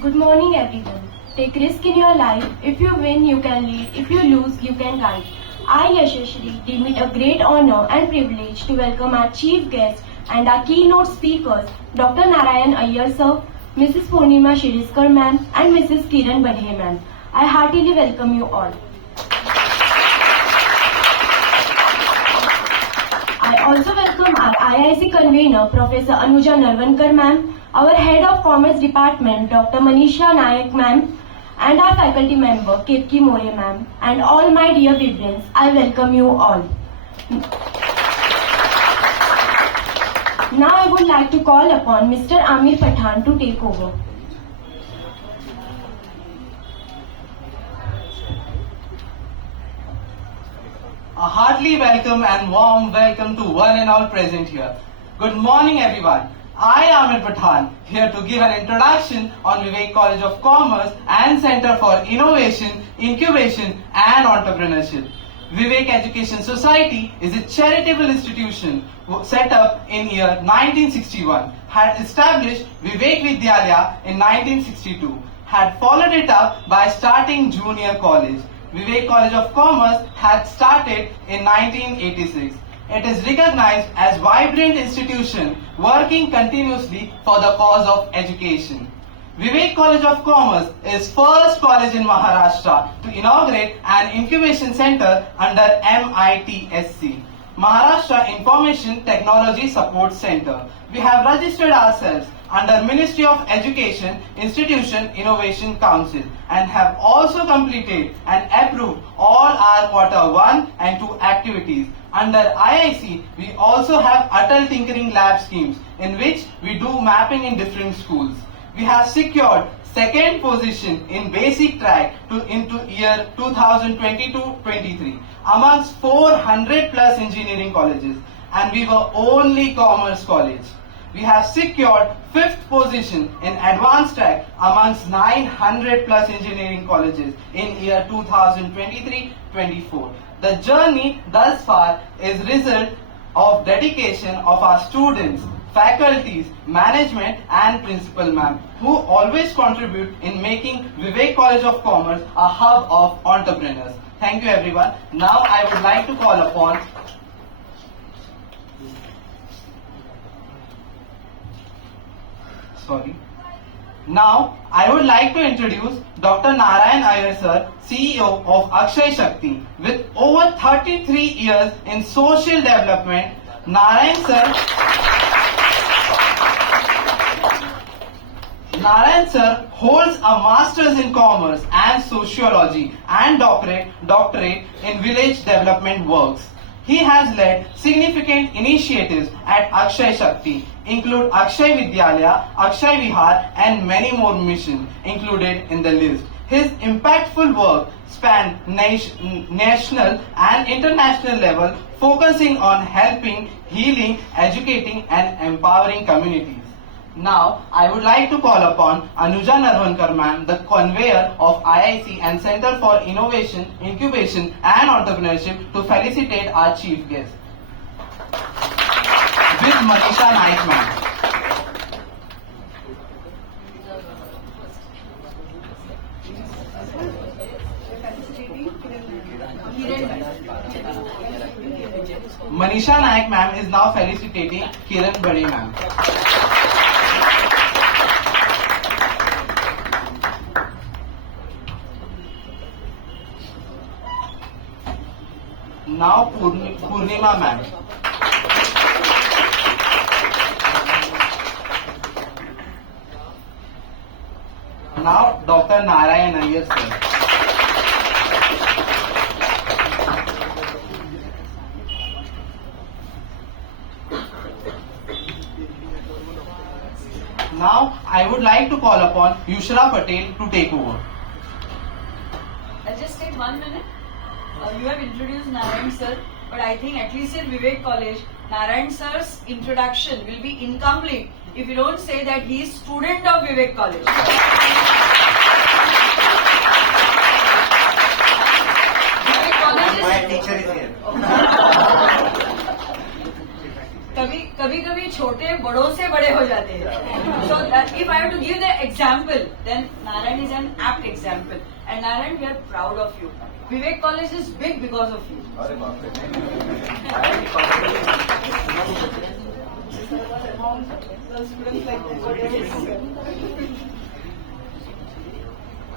Good morning, everyone. Take risk in your life. If you win, you can lead. If you lose, you can guide. I, Yashashri, deem it a great honor and privilege to welcome our chief guest and our keynote speakers, Dr. Narayan Iyer sir, Mrs. Purnima Shiriskar ma'am, and Mrs. Kiran Badhe ma'am. I heartily welcome you all. I also welcome our IIC convener, Professor Anuja Narvankar ma'am, our Head of Commerce Department, Dr. Manisha Nayak ma'am, and our faculty member, Ketki More ma'am, and all my dear Vivians. I welcome you all. Now I would like to call upon Mr. Amir Pathan to take over. A heartily welcome and warm welcome to one and all present here. Good morning everyone. I am Amir Pathan, here to give an introduction on Vivek College of Commerce and Center for Innovation, Incubation and Entrepreneurship. Vivek Education Society is a charitable institution set up in year 1961, had established Vivek Vidyalaya in 1962, had followed it up by starting junior college. Vivek College of Commerce had started in 1986. It is recognized as vibrant institution working continuously for the cause of education. Vivek College of Commerce is first college in Maharashtra to inaugurate an incubation center under MITSC, Maharashtra Information Technology Support Center. We have registered ourselves under Ministry of Education Institution Innovation Council and have also completed and approved all our quarter 1 and 2 activities. Under IIC, we also have Atal Tinkering Lab schemes in which we do mapping in different schools. We have secured second position in basic track into year 2022-23 amongst 400 plus engineering colleges, and we were only commerce college. We have secured fifth position in advanced track amongst 900 plus engineering colleges in year 2023-24. The journey thus far is result of dedication of our students, faculties, management and principal ma'am, who always contribute in making Vivek College of Commerce a hub of entrepreneurs. Thank you everyone. Now I would like to call upon Now, I would like to introduce Dr. Narayan Iyer sir, CEO of Akshay Shakti. With over 33 years in social development, Narayan sir holds a master's in commerce and sociology and doctorate in village development works. He has led significant initiatives at Akshay Shakti, include Akshay Vidyalaya, Akshay Vihar and many more missions included in the list. His impactful work spanned national and international level, focusing on helping, healing, educating and empowering communities. Now, I would like to call upon Anuja Narvankar ma'am, the conveyor of IIC and Center for Innovation, Incubation and Entrepreneurship to felicitate our chief guest. With Manisha Nayak ma'am. Manisha Nayak ma'am is now felicitating Kiran Badhe ma'am. Now Purnima ma'am. Now Dr. Narayan Iyer sir. Now I would like to call upon Yushra Patel to take over. I'll just take 1 minute. You have introduced Narayan sir, but I think at least in Vivek College, Narayan sir's introduction will be incomplete if you don't say that he is student of Vivek College. Vivek College is... My teacher is here. कभी कभी छोटे बड़ों से बड़े हो जाते हैं. So if I have to give the example, then Narayan is an apt example. And Narayan, we are proud of you. Vivek College is big because of you.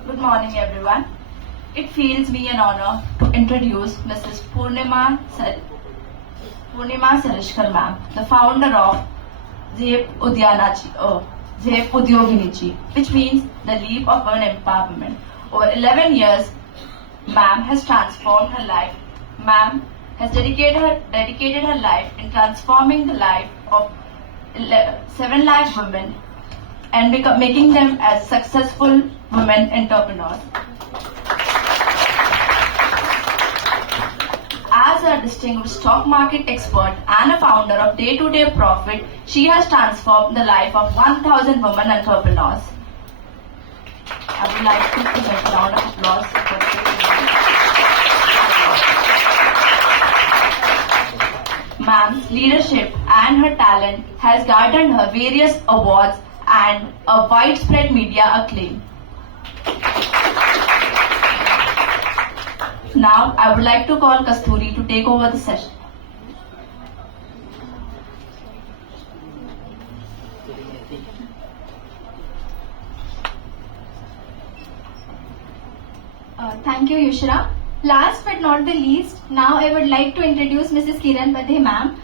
Good morning, everyone. It feels me an honor to introduce Mrs. Purnima Sarishkar ma'am, the founder of Zep Udyogini, which means the Leap of Women Empowerment. Over 11 years, ma'am has transformed her life. Ma'am has dedicated her life in transforming the life of 7 lakh women and making them as successful women entrepreneurs. As a distinguished stock market expert and a founder of Day to Day Profit, she has transformed the life of 1,000 women entrepreneurs. I would like to present a round of applause for Ma'am's leadership and her talent has garnered her various awards and a widespread media acclaim. Now, I would like to call Kasturi to take over the session. Thank you, Yushra. Last but not the least, now I would like to introduce Mrs. Kiran Badhe ma'am,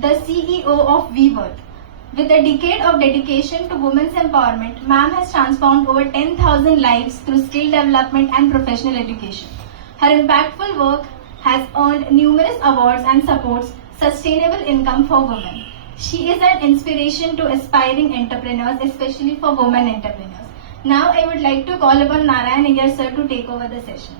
the CEO of WeWorth. With a decade of dedication to women's empowerment, ma'am has transformed over 10,000 lives through skill development and professional education. Her impactful work has earned numerous awards and supports sustainable income for women. She is an inspiration to aspiring entrepreneurs, especially for women entrepreneurs. Now I would like to call upon Narayan Iyer sir to take over the session.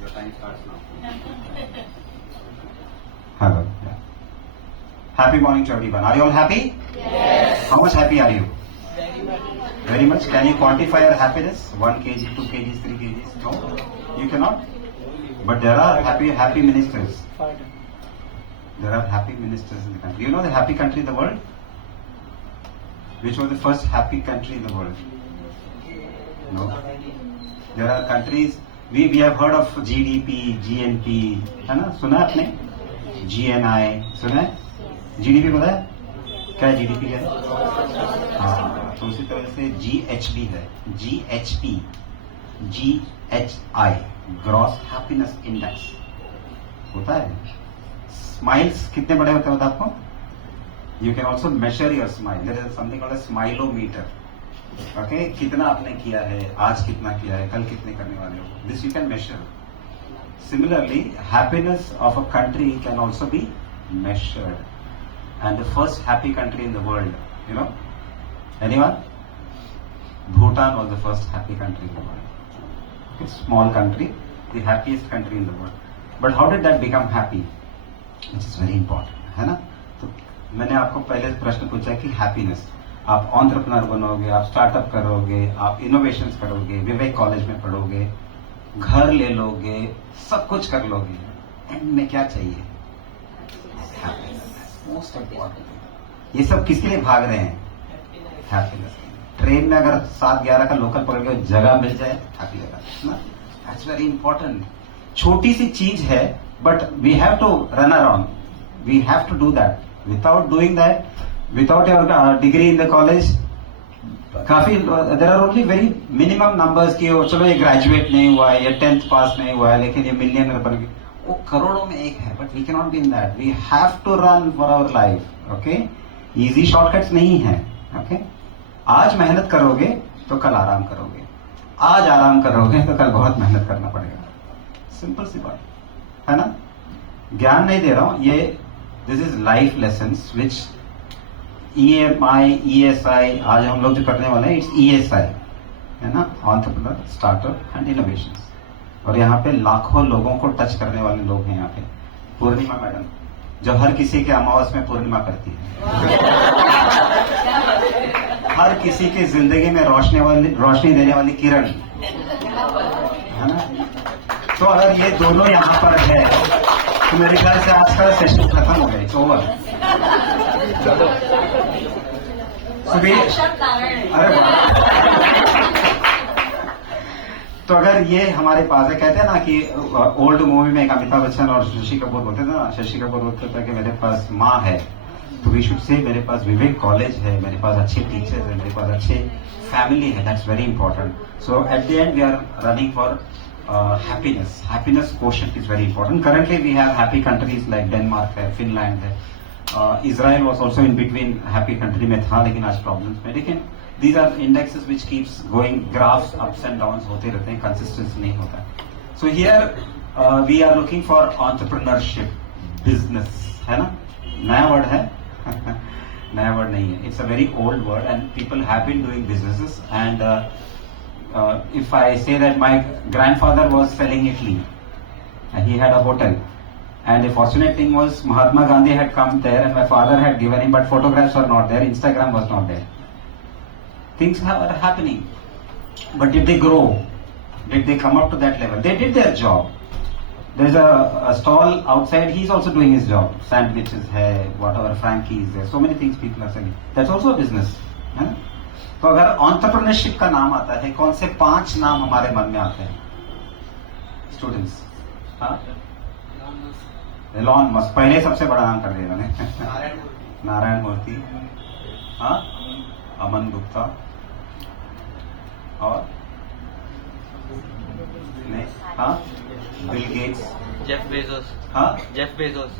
Your time starts now. Hello. Yeah. Happy morning to everyone. Are you all happy? Yes. How much happy are you? Very much. Can you quantify your happiness? 1 kg, 2 kgs, 3 kgs? No? You cannot? But there are happy ministers. There are happy ministers in the country. You know the happy country in the world? Which was the first happy country in the world? No. There are countries, we have heard of GDP, GNP, है ना? सुना आपने? GNI, सुना है? GDP पता है? क्या है GDP क्या है? हाँ, तो उसी तरह से GHP है, GHP, GHI, Gross Happiness Index, होता है? Smiles कितने बड़े होते हैं बता आपको? You can also measure your smile. There is something called a smilometer. Okay, कितना आपने किया है, आज कितना किया है, कल कितने करने वाले हो? This you can measure. Similarly, happiness of a country can also be measured. And the first happy country in the world, you know, anyone? Bhutan was the first happy country in the world. Okay, small country, the happiest country in the world. But how did that become happy? Which is very important, है ना? तो मैंने आपको पहले प्रश्न पूछा कि happiness, आप एंटरप्रेन्योर बनोगे, आप स्टार्टअप करोगे, आप इनोवेशंस करोगे, विवेक कॉलेज में पढ़ोगे, घर ले लोगे, सब कुछ कर लोगे, एंड में क्या चाहिए? Happiness, most important. ये सब किसके लिए भाग रहे हैं? हैप्पीनेस। ट्रेन में अगर 7-11 का लोकल पकड़ के जगह मिल जाए, हैप्पी लगा ना? That's very important. छोटी सी चीज है, but we have to run around, we have to do that. Without doing that, without your degree in the college, काफी there are only very minimum numbers कि चलो ये ग्रेजुएट नहीं हुआ है, ये 10th पास नहीं हुआ है, लेकिन ये मिलियनर बन गए, वो करोड़ों में एक है। But we can not be in that, we have to run for our life. Okay, easy shortcuts नहीं है। ओके, आज मेहनत करोगे तो कल आराम करोगे, आज आराम करोगे तो कल बहुत मेहनत करना पड़ेगा। सिंपल सी बात है ना? ज्ञान नहीं दे रहा हूं, ये this is life lessons which EMI, ESI, आज हम लोग जो करने वाले हैं, इट्स ESI, है ना? Entrepreneur, startup and innovations. और यहाँ पे लाखों लोगों को टच करने वाले लोग हैं यहाँ पे। पूर्णिमा मैडम, जो हर किसी के अमावस में पूर्णिमा करती है, हर किसी की जिंदगी में रोशनी देने वाली किरण, है ना। तो अगर ये दोनों यहाँ पर है तो मेरे ख्याल से आज का सेशन खत्म हो गया, इट्स ओवर। साक्षात नारायण। अरे तो अगर ये हमारे पास है, कहते हैं ना कि ओल्ड मूवी में एक अमिताभ बच्चन और शशि कपूर बोलते थे ना, शशि कपूर बोलते थे कि मेरे पास माँ है, तो वी शुड से मेरे पास विवेक कॉलेज है, मेरे पास अच्छे टीचर्स है, मेरे पास अच्छे फैमिली है। That's very important. So at the end we are running for happiness quotient is very important. Currently we have happy countries like Denmark है, Finland है, Israel was also in between happy country में था, लेकिन आज problems में। लेकिन these are indexes which keeps going, graphs ups and downs होते रहते हैं, consistency नहीं होता। So here we are looking for entrepreneurship, business, है ना, नया word है नया word नहीं है, it's a very old word and people have been doing businesses and if I say that my grandfather was selling idli and he had a hotel, and the fortunate thing was Mahatma Gandhi had come there and my father had given him, but photographs were not there, Instagram was not there. Things are happening, but did they grow? Did they come up to that level? They did their job. There's a stall outside, he's also doing his job, sandwiches hai, whatever, Frankie's there, so many things people are selling, that's also a business, है ना? तो अगर entrepreneurship का नाम आता है, कौन से 5 नाम हमारे मन में आते हैं स्टूडेंट्स? हाँ, एलॉन मस्क, पहले सबसे बड़ा नाम कर दिया मैंने नारायण मूर्ति, हाँ, अमन गुप्ता, और नहीं, हाँ, बिल गेट्स, जेफ बेजोस, हाँ, Jeff Bezos,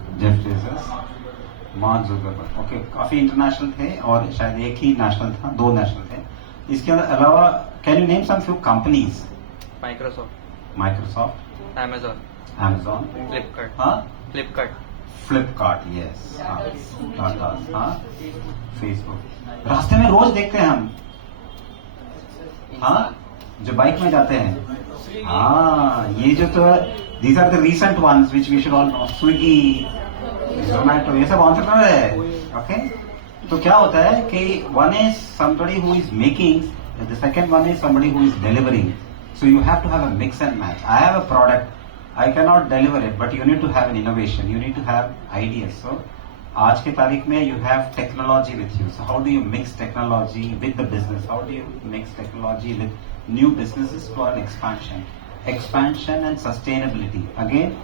mark Zuckerberg. Okay, काफी इंटरनेशनल थे और शायद एक ही नेशनल था, 2 नेशनल थे। इसके अलावा can you name some few companies? Microsoft, Amazon, Flipkart, हाँ, फ्लिपकार्ट, यस, टाटा, हाँ, फेसबुक। रास्ते में रोज देखते हैं हम, हाँ, जो बाइक में जाते हैं, हाँ, ये जो तो these are the recent ones which we should all know, Swiggy, Zomato, ये सब एंटरप्रेन्योर है। ओके, तो क्या होता है कि one is somebody who is making, the second one is somebody who is delivering. So you have to have a mix and match. I have a product, I cannot deliver it, but you need to have an innovation, you need to have ideas. So आज के तारीख में you have technology with you. So how do you mix technology with the business? How do you mix technology with new businesses for an expansion and sustainability? Again,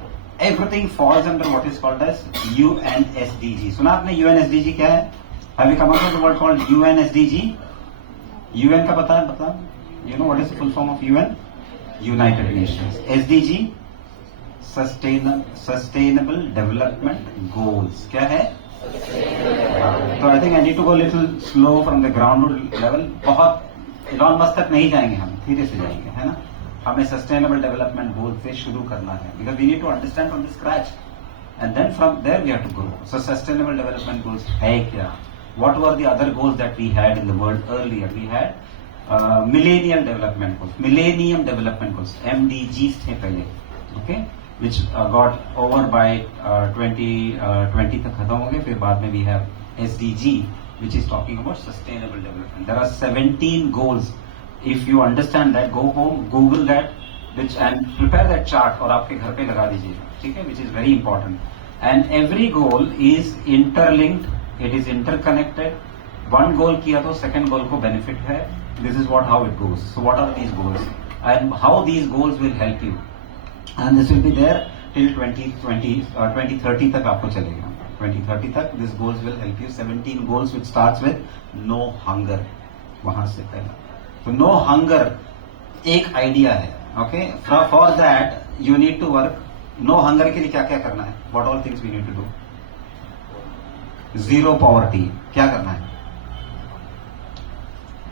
everything falls under what is called as UNSDG. सुना आपने UNSDG क्या है? Have you come across the word called UNSDG? UN का पता है? You know what is the full form of UN? United Nations. SDG, Sustainable Development Goals. क्या है? तो I think I need to go little slow from the ground level. बहुत Elon Musk तक नहीं जाएंगे हम, धीरे से जाएंगे, है ना। हमें सस्टेनेबल डेवलपमेंट गोल से शुरू करना है, because we need to understand from the scratch and then from there we have to grow. So sustainable development goals है क्या? What were the other goals that we had in the world earlier? We had millennium development goals, MDGs थे पहले, okay, which got over by 2020 तक खत्म हो गए। फिर बाद में we have SDG, which is talking about sustainable development. There are 17 goals. If you understand that, go home, Google that, which and prepare that chart और आपके घर पे लगा दीजिएगा, ठीक है? Which is very important. And every goal is interlinked. It is interconnected. One goal किया तो second goal को benefit है. This is how it goes. So what are these goals? And how these goals will help you? And this will be there till 2030 तक आपको चलेगा। 2030 तक this goals will help you. 17 goals which starts with no hunger, वहां से पहला। तो no hunger एक idea है, okay. For that you need to work. No hunger के लिए क्या क्या करना है? What all things we need to do? Zero poverty, क्या करना है?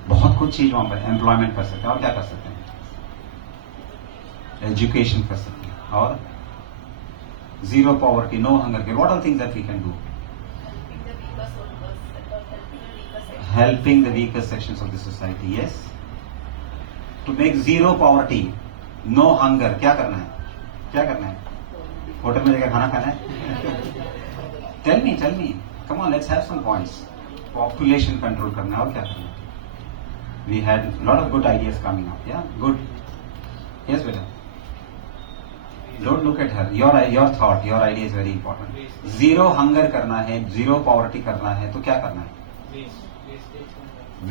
बहुत कुछ चीज वहां पर एम्प्लॉयमेंट कर सकते हैं, और क्या कर सकते हैं? एजुकेशन कर सकते हैं, और जीरो पॉवर्टी, नो हंगर के what are things that we can do? Helping the weaker sections of the society, yes, to make zero poverty. No hunger, क्या करना है? क्या करना है? होटल में जाकर खाना खाना है? Tell me, come on, let's have some points. Population control करना है और क्या करना है? We had lot of good ideas coming up. Yeah good. Yes बेटा. Don't look at her. Your thought, your idea is very important. Zero hunger करना है, zero poverty करना है, तो क्या करना है?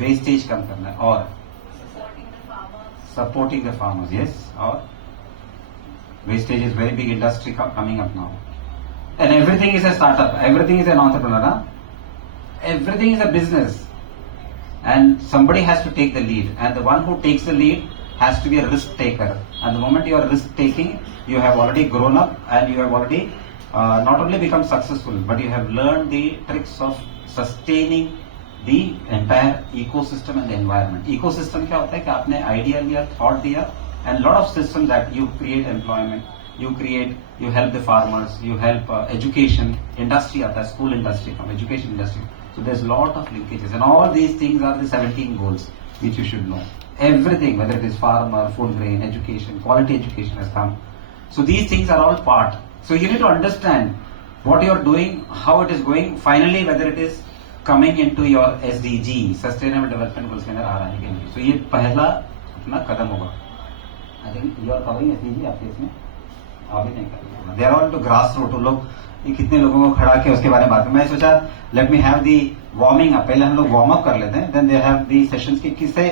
Wastage कम करना है. और supporting the farmers. Yes. और wastage is very big industry coming up now. And everything is a startup. Everything is an entrepreneur. Huh? Everything is a business. And somebody has to take the lead. And the one who takes the lead has to be a risk taker. And the moment you are risk taking, you have already grown up and you have already not only become successful, but you have learned the tricks of sustaining the entire ecosystem and the environment. Ecosystem क्या होता है कि आपने idea लिया, thought दिया, and lot of systems that you create employment, you help the farmers, you help education, industry आता है, school industry from education industry. So there's lot of linkages, and all these things are the 17 goals which you should know. Everything, whether it is farmer, food grain, education, quality education has come. So these things are all part. So you need to understand what you are doing, how it is going, finally whether it is coming into your SDG, Sustainable Development Goals के अंदर आ रहा है कि नहीं. So ये पहला अपना कदम होगा. I think you are covering SDG आपके इसमें? आप ही नहीं कर रहे. They are all to grassroots. तो लोग ये कितने लोगों को खड़ा के उसके बारे में बात करें. मैं सोचा let me have the warming up. पहले हम लोग वार्म अप कर लेते हैं. Then they have the sessions की किससे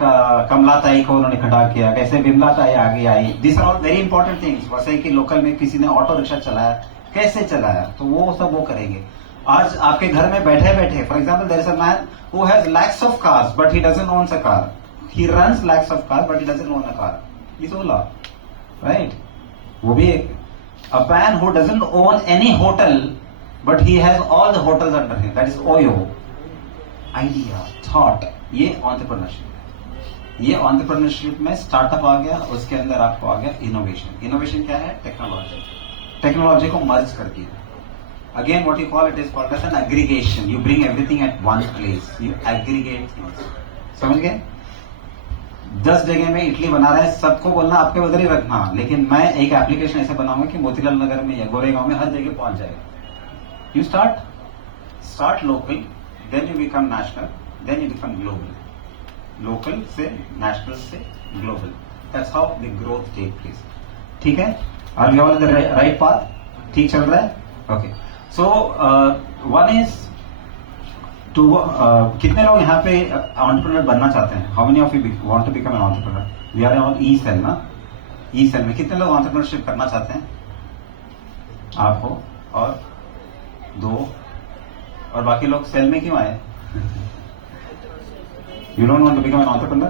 कमला ताई को उन्होंने खड़ा किया, कैसे बिमला ताई आगे आई. This are all very important things. वैसे कि लोकल में किसी ने ऑटो रिक्शा चलाया, कैसे चलाया, तो वो सब वो करेंगे. आज आपके घर में बैठे बैठे, for example there is a man who has lakhs of cars but he doesn't owns a car. He runs lakhs of car but he doesn't own a car. Is Ola, right? वो भी एक. A man who doesn't own any hotel but he has all the hotels under him, that is Oyo. Idea, thought, ये entrepreneurship. ये entrepreneurship में startup आ गया, उसके अंदर आपको आ गया इनोवेशन. इनोवेशन क्या है? टेक्नोलॉजी. टेक्नोलॉजी को मर्ज कर दिया. Again what you call it is called as an aggregation. You bring everything at one place, you aggregate things. समझ गए? 10 जगह में इडली बना रहे हैं, सबको बोलना आपके उधर ही रखना, लेकिन मैं एक एप्लीकेशन ऐसे बनाऊंगा कि मोतीलाल नगर में या गोरेगांव में हर जगह पहुंच जाएगा. You start local, then you become national, then you become global. Local से नेशनल से global. That's how the growth take place. ठीक है? Are we all in the right path? ठीक चल रहा है? Okay. So one is to कितने लोग यहाँ पे एंटरप्रेन्योर बनना चाहते हैं? How many of you want to become an entrepreneur? We are on E cell ना. ई सेल में कितने लोग एंटरप्रेन्योरशिप करना चाहते हैं? आप हो और 2, और बाकी लोग सेल में क्यों आए? You don't want to become an entrepreneur?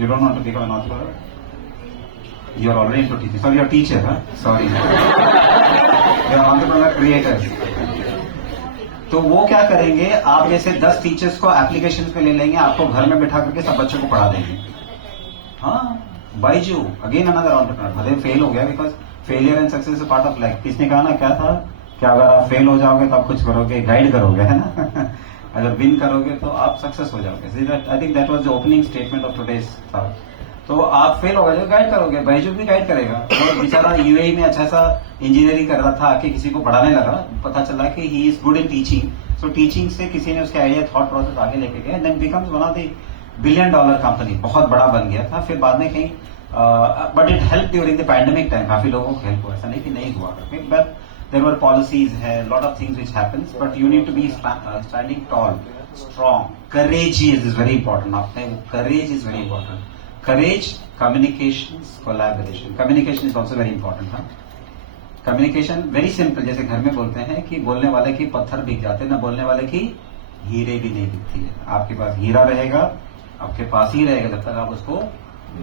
You don't want to become an entrepreneur? You are already into teaching. Sorry, you're a teacher, huh? Sorry. You are entrepreneur creators. तो वो क्या करेंगे? आप जैसे 10 टीचर्स को एप्लीकेशन पे ले लेंगे, आपको घर में बैठा करके सब बच्चों को पढ़ा देंगे. हाँ, बाइजू अगेन अनदर एंटरप्रेन्योर. भले फेल हो गया, because failure and success is part of life. किसने कहा ना, क्या था, कि अगर आप फेल हो जाओगे तो आप कुछ करोगे, गाइड करोगे, है ना. अगर विन करोगे तो आप सक्सेस हो जाओगे. I think that was the opening statement of today's talk. तो आप फेल हो गए, गाइड करोगे, बैजू भी गाइड करेगा. और बेचारा यूएई में अच्छा सा इंजीनियरिंग कर रहा था, आके किसी को पढ़ाने लगा, पता चला कि he is good in teaching. So teaching से किसी ने उसके आइडिया, थॉट प्रोसेस आगे लेके गए, then becomes one of the $1 billion company. बहुत बड़ा बन गया था. फिर बाद में कहीं but it help during the pandemic time. काफी लोगों को हेल्प हुआ, ऐसा नहीं कि नहीं हुआ. But there were policies, lot of things which happens, but you need to be standing tall, strong, courageous is very important. Courage is very important. Courage, communications, collaboration. Communication is also very important. Communication very simple. जैसे घर में बोलते हैं कि बोलने वाले की पत्थर बिक जाते हैं, ना बोलने वाले की हीरे भी नहीं बिकती है. आपके पास हीरा रहेगा, आपके पास ही रहेगा जब तक आप उसको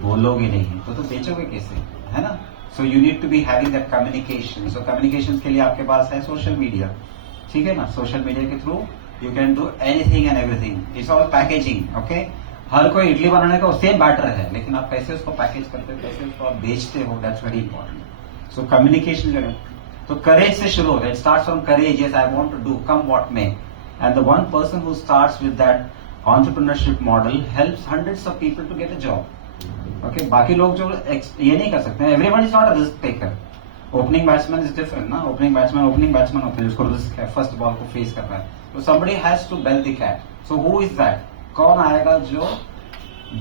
बोलोगे नहीं, तो बेचोगे कैसे, है ना. So you need to be having that communication. So communications के लिए आपके पास है सोशल मीडिया. ठीक है ना. सोशल मीडिया के through you can do anything and everything. It's all packaging. Okay. हर कोई इडली बनाने का सेम बैटर है, लेकिन आप कैसे उसको पैकेज करते हो, कैसे उसको आप बेचते हो, that's very important. So communication जो है, तो courage से शुरू होगा. It starts from courage. Yes, I want to do, come what may. And the one person who starts with that entrepreneurship model helps hundreds of people to get a job. Okay बाकी लोग जो ये नहीं कर सकते, everyone is not a risk taker. Opening batsman is different ना. Opening batsman होते हैं जिसको रिस्क है, फर्स्ट बॉल को फेस करना है. तो somebody has to bell the cat. So who is that? कौन आएगा जो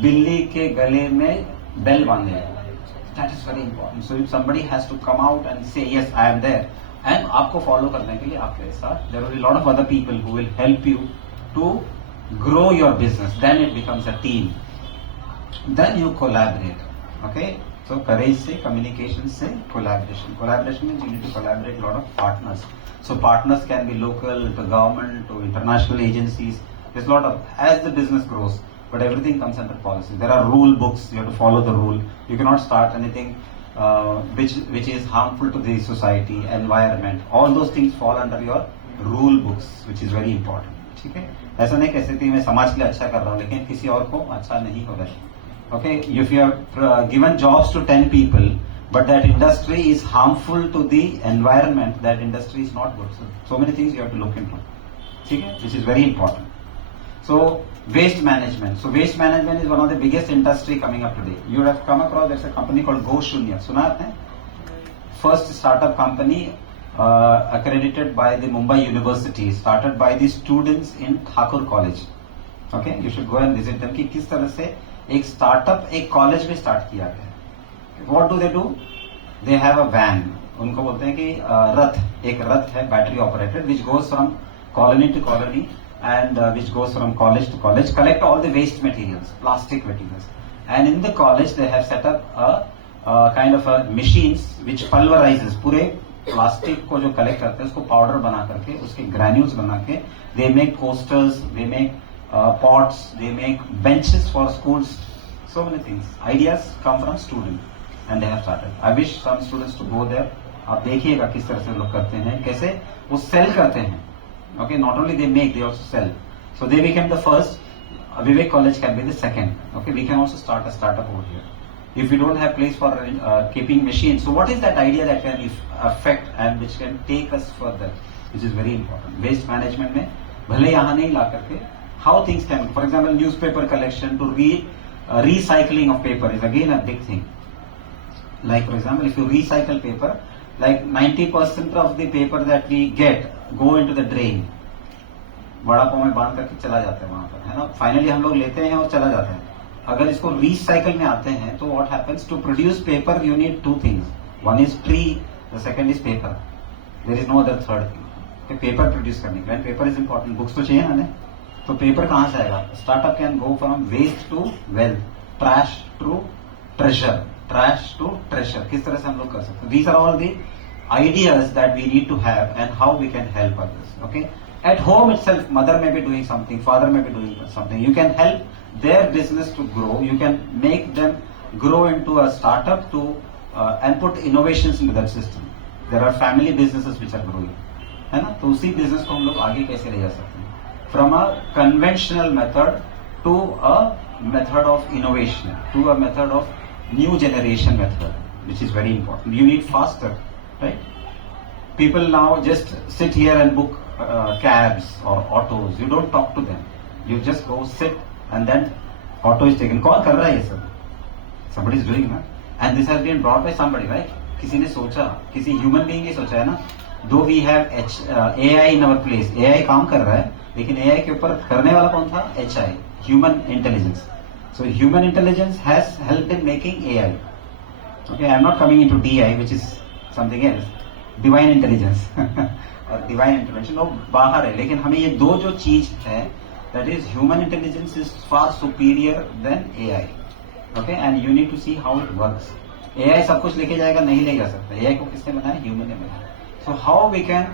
बिल्ली के गले में bell बांधेगा? That is very important. So if somebody has to come out and say yes, I am there, and आपको फॉलो करने के लिए आपके साथ there will be a lot of other people who will help you to grow your business. Then it becomes a team. Then you collaborate. Okay. So courage से, communication से, collaboration. Collaboration means you need to collaborate a lot of partners. So partners can be local, to government, to international agencies. There's a lot of, as the business grows, but everything comes under policy. There are rule books, you have to follow the rule. You cannot start anything which is harmful to the society, environment. All those things fall under your rule books, which is very important. ठीक है? ऐसा नहीं कह सकते मैं समाज के लिए अच्छा कर रहा हूँ लेकिन किसी और को अच्छा नहीं हो रहा है. Okay, if you have given jobs to 10 people, but that industry is harmful to the environment, that industry is not good. So many things you have to look into. Okay? Which is very important. So waste management. So waste management is one of the biggest industry coming up today. You have come across, there's a company called Go Shunya. सुना आपने? First startup company accredited by the Mumbai University, started by the students in Thakur College. Okay, you should go and visit them. कि किस तरह से एक startup एक college में start किया गया है. What do they do? They have a van. उनको बोलते हैं कि रथ, एक रथ है battery operated which goes from colony to colony and which goes from college to college, collect all the waste materials, plastic materials, and in the college they have set up kind of machines which pulverises, पूरे plastic को जो collect करते हैं उसको powder बना करके उसके granules बना के they make coasters, they make pots, they make benches for schools, so many things. Ideas come from students and they have started. I wish some students to go there. आप देखिएगा किस तरह से लोग करते हैं, कैसे वो सेल करते हैं. Okay, not only they make, they also sell. So they became the first. Vivek College can be the second. Okay, we can also start a startup over here. If we don't have place for keeping machines, so what is that idea that can affect and which can take us further, which is very important. Waste management में भले यहाँ नहीं ला करके how things can, for example, newspaper collection to recycling of paper is again a big thing. Like for example, if you recycle paper, like 90% of the paper that we get go into the drain. बड़ा पाव में बांध करके चला जाता है वहां पर, है ना. फाइनली हम लोग लेते हैं और चला जाता है. अगर इसको रिसाइकल में आते हैं तो what happens? To produce paper you need two things. One is tree, the second is paper. There is no other third thing. Paper produce करने के लिए paper is important. Books तो चाहिए ना. तो पेपर कहां से आएगा? Startup can go from waste to wealth, trash to treasure, trash to treasure. किस तरह से हम लोग कर सकते हैं? These are all the ideas that we need to have and how we can help others. Okay, at home itself mother में be doing something, father में be doing something. You can help their business to grow. You can make them grow into a startup to and put innovations in that system. There are family businesses which are growing, है ना. तो उसी business को हम लोग आगे कैसे ले जा सकते हैं? From a conventional method to a method of innovation, to a method of new generation method, which is very important. You need faster, right? People now just sit here and book cabs or autos. You don't talk to them. You just go sit and then auto is taken. कौन कर रहा है ये सब? Somebody is doing that. And this has been brought by somebody, right? किसी ने सोचा, किसी human being ने सोचा है ना. Though we have AI in our place, AI काम कर रहा है, लेकिन AI के ऊपर करने वाला कौन था? HI, Human Intelligence. So Human Intelligence has helped in making AI. Okay, I am not coming into DI, which is something else. Divine Intelligence और Divine Intervention वो बाहर है, लेकिन हमें ये दो जो चीज है, that is Human Intelligence is far superior than AI. Okay, and you need to see how it works. AI सब कुछ लेके जाएगा, नहीं ले जा सकता. AI को किसने बनाया? Human ने बनाया. So how we can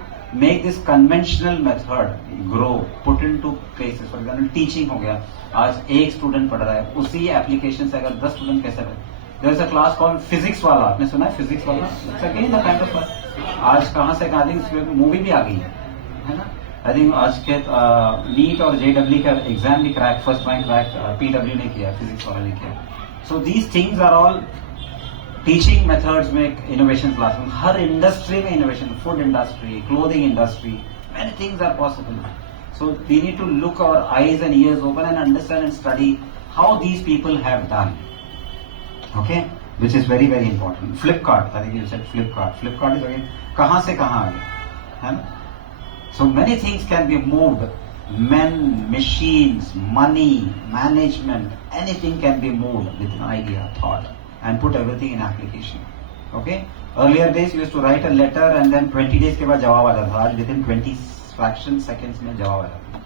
make this conventional method grow, put into places. For example, teaching हो गया. आज एक स्टूडेंट पढ़ रहा है, उसी एप्लीकेशन से अगर 10 स्टूडेंट कैसे पढ़े? There is a class called physics वाला. आपने सुना है physics वाला? It's again the kind of आज कहाँ से कहाँ तक मूवी भी आ गई है ना. आई थिंक आज के नीट और JEE का एग्जाम भी crack, first rank crack PW ने किया, फिजिक्स वाला ने किया. So these things are all teaching methods में इनोवेशन क्लासरूम. हर इंडस्ट्री में innovation, food industry, clothing industry, many things are possible. So we need to look our eyes and ears open and understand and study how these people have done. Okay, which is very very important. Flipkart, I think you said Flipkart. Flipkart is again कहाँ से कहाँ आ गया, है ना? So many things can be moved. Men, machines, money, management, anything can be moved with an idea, thought, and put everything in application. Okay? Earlier days you used to write a letter and then 20 days के बाद जवाब आ जाता था. आज within 20 fraction seconds में जवाब आ जाता है.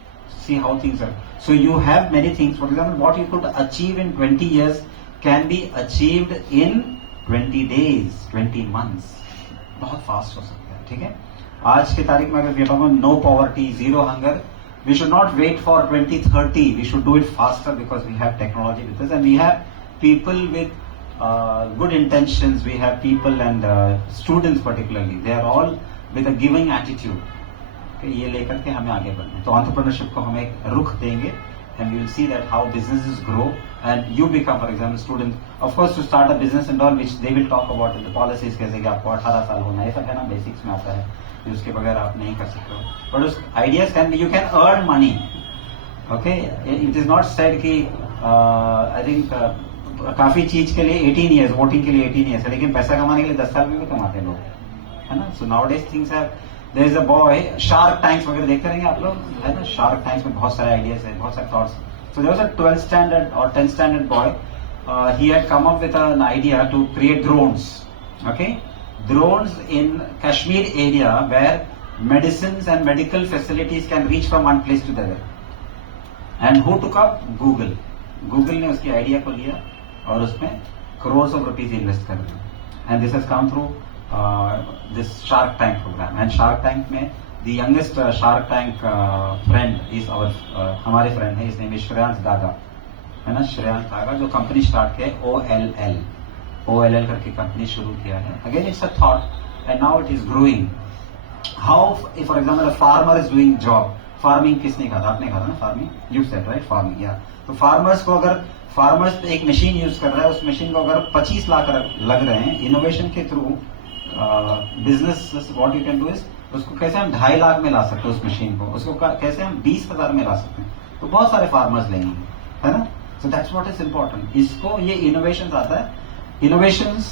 See how things are. So you have many things. For example, what you could achieve in 20 years can be achieved in 20 days, 20 months. बहुत fast हो सकता है, ठीक है? आज की तारीख में अगर कहता हूँ no poverty, zero hunger, we should not wait for 2030. We should do it faster because we have technology with us and we have people with good intentions. We have people and students particularly. They are all with a giving attitude. Okay, ये लेकर के हमें आगे बढ़ना है. तो entrepreneurship को हम एक रुख देंगे and you will see that how businesses grow and you become, for example, students. Of course, to start a business and all, which they will talk about in the policies, कैसे कि आपको 18 साल होना है, ये सब है ना, बेसिक्स में आता है. उसके बगैर आप नहीं कर सकते हो. बट उस ideas can you can earn money. Okay, it is not said कि आई थिंक काफी चीज के लिए 18 ईयर्स, वोटिंग के लिए 18 ईयर्स है, लेकिन पैसा कमाने के लिए 10 साल में भी कमाते हैं लोग, है ना. So now days things have, there is a boy, shark tanks वगैरह देखते रहेंगे आप लोग, है ना. शार्क टैंक्स में बहुत सारे आइडियाज है, बहुत सारे thoughts. So there was a 12th standard और 10th standard boy, he had come up with an idea to create drones. Okay, drones in Kashmir area where medicines and medical facilities can reach from one place to the other. And who took up? Google. Google ने उसकी idea को लिया और उसमें crores of rupees invest कर दिए. And this has come through this Shark Tank program. And Shark Tank में the youngest Shark Tank friend is our हमारे friend है, his name is श्रेयांश दागा, है ना. श्रेयांश दागा जो कंपनी स्टार्ट किया OLL करके कंपनी शुरू किया है. Again it's a thought and now it is growing. How, for example, a farmer is doing job. Farming किसने कहा था? आपने कहा था ना farming. You said right, farming. या तो फार्मर्स को, अगर फार्मर्स एक मशीन यूज कर रहा है, उस मशीन को अगर 25 लाख लग रहे हैं, इनोवेशन के through business what you can do is, उसको कैसे हम 2.5 लाख में ला सकते हैं उस मशीन को, उसको कैसे हम 20,000 में ला सकते हैं. तो बहुत सारे फार्मर्स लेंगे, है ना. So that's what is important. इसको ये इनोवेशन आता है. Innovations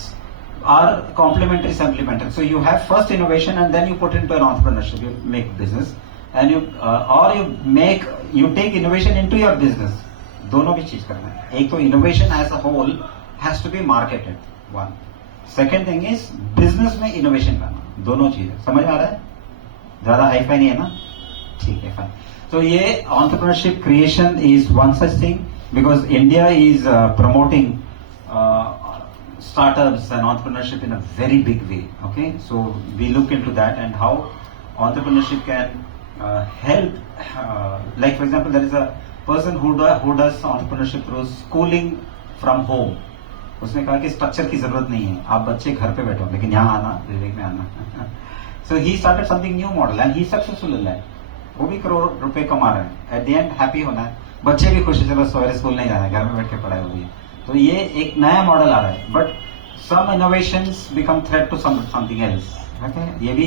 are complementary, supplementary. So you have first innovation and then you put into an entrepreneurship. You make business and you take innovation into your business. दोनों भी चीज करना है. एक तो innovation as a whole has to be marketed. One. Second thing is business में innovation करना. दोनों चीजें समझ में आ रहा है? ज्यादा हाई फाई नहीं है ना? ठीक है, फाइन. तो ये entrepreneurship creation is one such thing because India is promoting startups and entrepreneurship in a very big way. Okay, so we look into that and how entrepreneurship can help. Like for example, there is a person who does entrepreneurship through schooling from home. उसने कहा कि structure की जरूरत नहीं है, आप बच्चे घर पे बैठो लेकिन यहाँ आना, विवेक में आना. So he started something new model and he successful in that. वो भी करोड़ रुपए कमा रहे हैं. At the end happy होना है, बच्चे भी खुश है, चलो सवेरे स्कूल नहीं जाना है, घर में बैठ के पढ़ाई हो रही है. तो ये एक नया मॉडल आ रहा है. But some innovations become threat to something else. ये भी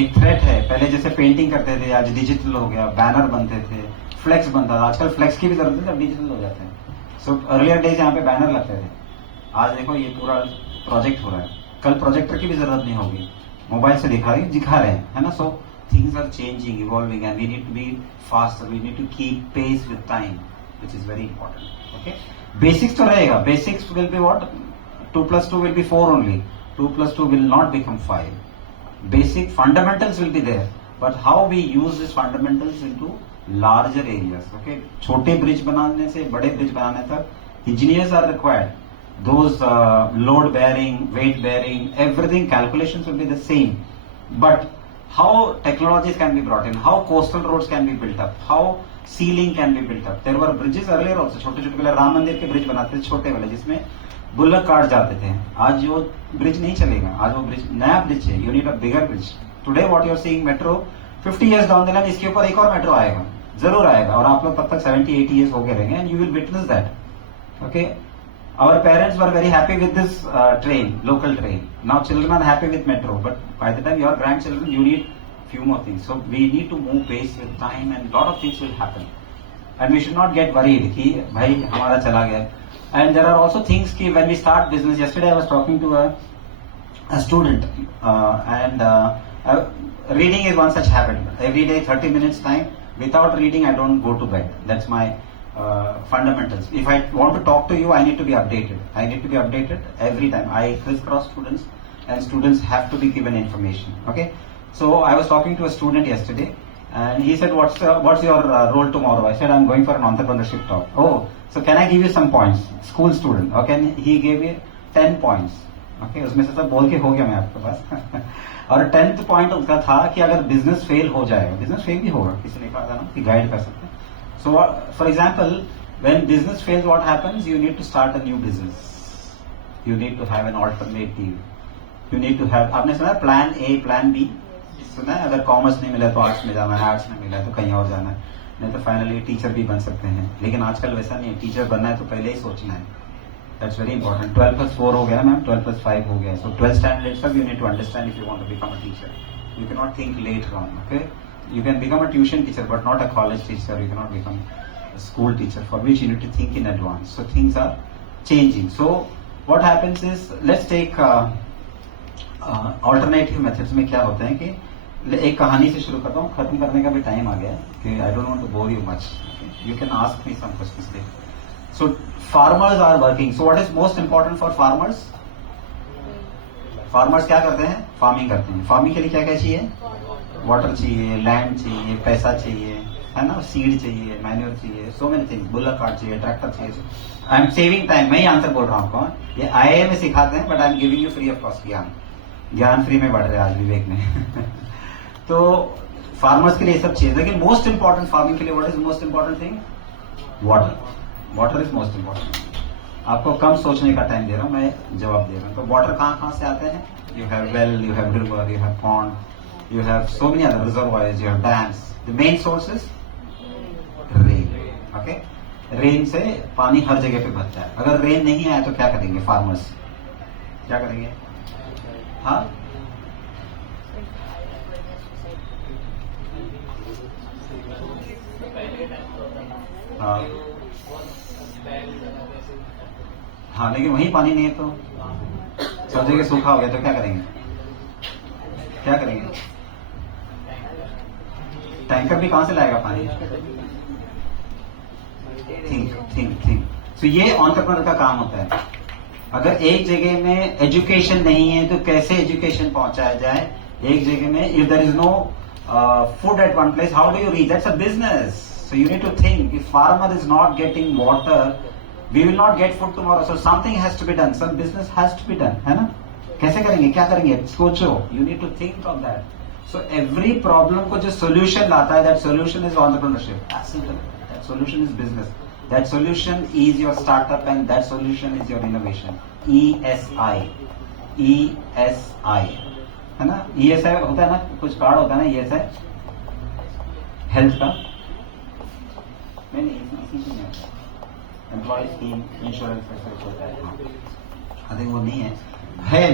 एक थ्रेट है. पहले जैसे पेंटिंग करते थे, आज डिजिटल हो गया. बैनर बनते थे, फ्लेक्स बनता था. आजकल फ्लेक्स की भी जरूरत है, अब डिजिटल हो जाते हैं. सो अर्लियर डेज यहाँ पे बैनर लगते थे. आज देखो ये पूरा प्रोजेक्ट हो रहा है. कल प्रोजेक्टर की भी जरूरत नहीं होगी, मोबाइल से दिखा रहे हैं, है ना. So things are changing, evolving and we need to be fast. We need to keep pace with time, which is very important. Okay, basics तो रहेगा. Basics will be what? 2 + 2 will be 4 only. 2 + 2 will not become 5. Basic fundamentals will be there, but how we use these fundamentals into larger areas. Okay, छोटे bridge बनाने से बड़े bridge बनाने तक engineers are required. Those load bearing, weight bearing, everything calculations will be the same. But how technologies can be brought in, how coastal roads can be built up, how sealing can be built up. There were bridges earlier also. छोटे छोटे पहले राम मंदिर के bridge बनाते थे, छोटे वाले, जिसमें बुल्लक कार्ड जाते थे. आज वो ब्रिज नहीं चलेगा. आज वो ब्रिज नया ब्रिज है. You need a bigger bridge. Today what you are seeing metro, 50 years down the line इसके ऊपर एक और मेट्रो आएगा, जरूर आएगा. और आप लोग तब तक 70-80 years हो गए रहेंगे and you will witness that. Okay, our parents were very happy with this train, local train. Now children are happy with metro, but by the time your grand children, you need few more things. So we need to move pace with time and lot of things will happen. and we should not get worried कि भाई हमारा चला गया. And there are also things कि when we start business, yesterday I was talking to a student and reading is one such habit. Every day 30 minutes time. Without reading I don't go to bed. That's my fundamentals. If I want to talk to you, I need to be updated. I need to be updated every time. I crisscross students and students have to be given information. Okay. So I was talking to a student yesterday and he said, what's your role tomorrow? I said, I'm going for an entrepreneurship talk. Oh, so can I give you some points? School student. Okay. He gave me 10 points. Okay. उसमें से सब बोल के हो गया मैं आपके पास. और 10th पॉइंट उनका था कि अगर बिजनेस फेल हो जाएगा, बिजनेस फेल भी होगा, किसी ने कहा था ना कि गाइड कर सकते हैं. So for example when business fails what happens, you need to start a new business, you need to have an alternative, you need to have, आपने सुना प्लान ए प्लान बी सुना है? अगर कॉमर्स नहीं मिला तो आर्ट्स में जाना है, आर्ट्स नहीं मिला तो कहीं और जाना है, नहीं तो फाइनली टीचर भी बन सकते हैं. लेकिन आजकल वैसा नहीं है, टीचर बनना है तो पहले ही सोचना है. That's very important. 12+4 हो गया मैम, 12+5 हो गया. So 12th standard itself you need to understand if you want to become a teacher. You cannot think later on. Okay, you can become a tuition teacher, but not a college teacher. You cannot become a school teacher, for which you need to think in advance. So things are changing. So what happens is, let's take alternative methods. में क्या होता है कि एक कहानी से शुरू करता हूँ, खत्म करने का भी टाइम आ गया कि I don't want to bore you much. Okay? You can ask me some questions later. So farmers are working. So what is most important for farmers? Farmers क्या करते हैं? फार्मिंग करते हैं. फार्मिंग के लिए क्या क्या चाहिए? वाटर चाहिए, लैंड चाहिए, पैसा चाहिए, है ना, सीड चाहिए, मैन्योर चाहिए, so many things, bullock cart चाहिए, ट्रैक्टर चाहिए. आई एम सेविंग टाइम, मैं ही आंसर बोल रहा हूँ आपको. ये IIM में सिखाते हैं, but I am giving you free of cost ज्ञान फ्री में बढ़ रहा है आज विवेक में. तो फार्मर्स के लिए सब चाहिए. लेकिन मोस्ट इंपॉर्टेंट फार्मिंग के लिए what is most important thing? Water. Water is most important. आपको कम सोचने का टाइम दे रहा हूँ, मैं जवाब दे रहा हूँ. तो वाटर कहाँ कहाँ से आते हैं? You have well, you have river, you have pond, you have so many other reservoirs, you have dams. The main source is rain. Okay, rain से पानी हर जगह पे बचता है. अगर रेन नहीं आया तो क्या करेंगे फार्मर्स? क्या करेंगे? हाँ, हाँ, लेकिन वहीं पानी नहीं है तो सब जगह सूखा हो गया तो क्या करेंगे? क्या करेंगे? टैंकर भी कहां से लाएगा पानी? थिंक. सो ये एंटरप्रेन्योर का काम होता है. अगर एक जगह में एजुकेशन नहीं है तो कैसे एजुकेशन पहुंचाया जाए एक जगह में? If there is no food at one place, how do you reach? That's a business. So you need to think, if farmer is not getting water, we will not get food tomorrow. So something has to be done. Some business has to be done. है ना? कैसे करेंगे? क्या करेंगे? सोचो. You need to think of that. So every problem को जो solution लाता है, that solution is entrepreneurship. That's simple. That solution is business. That solution is your startup and that solution is your innovation. ESI. ESI. है ना? ESI होता है ना? कुछ कार्ड होता है ना ESI? हेल्थ का? एम्प्लॉय स्कीम, इंश्योरेंस होता है. आई थिंक वो नहीं है,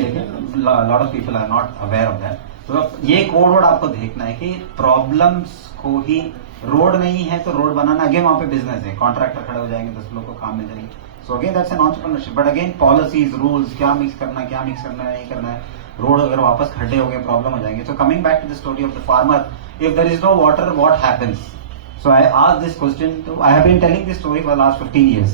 लेकिन lot of people are not aware of that. तो ये कोड वर्ड आपको देखना है कि प्रॉब्लम्स को ही, रोड नहीं है तो रोड बनाना, अगेन वहां पे बिजनेस है, कॉन्ट्रैक्टर खड़े हो जाएंगे, 10 लोगों को काम मिल जाएंगे. So again that's an entrepreneurship. But again policies, rules, क्या मिक्स करना है, नहीं करना है. रोड अगर वापस खड्डे हो गए, प्रॉब्लम हो जाएंगे. So coming back to the story of the farmer, if there is no water, what happens? So I asked this question I have been telling this story for the last 15 years.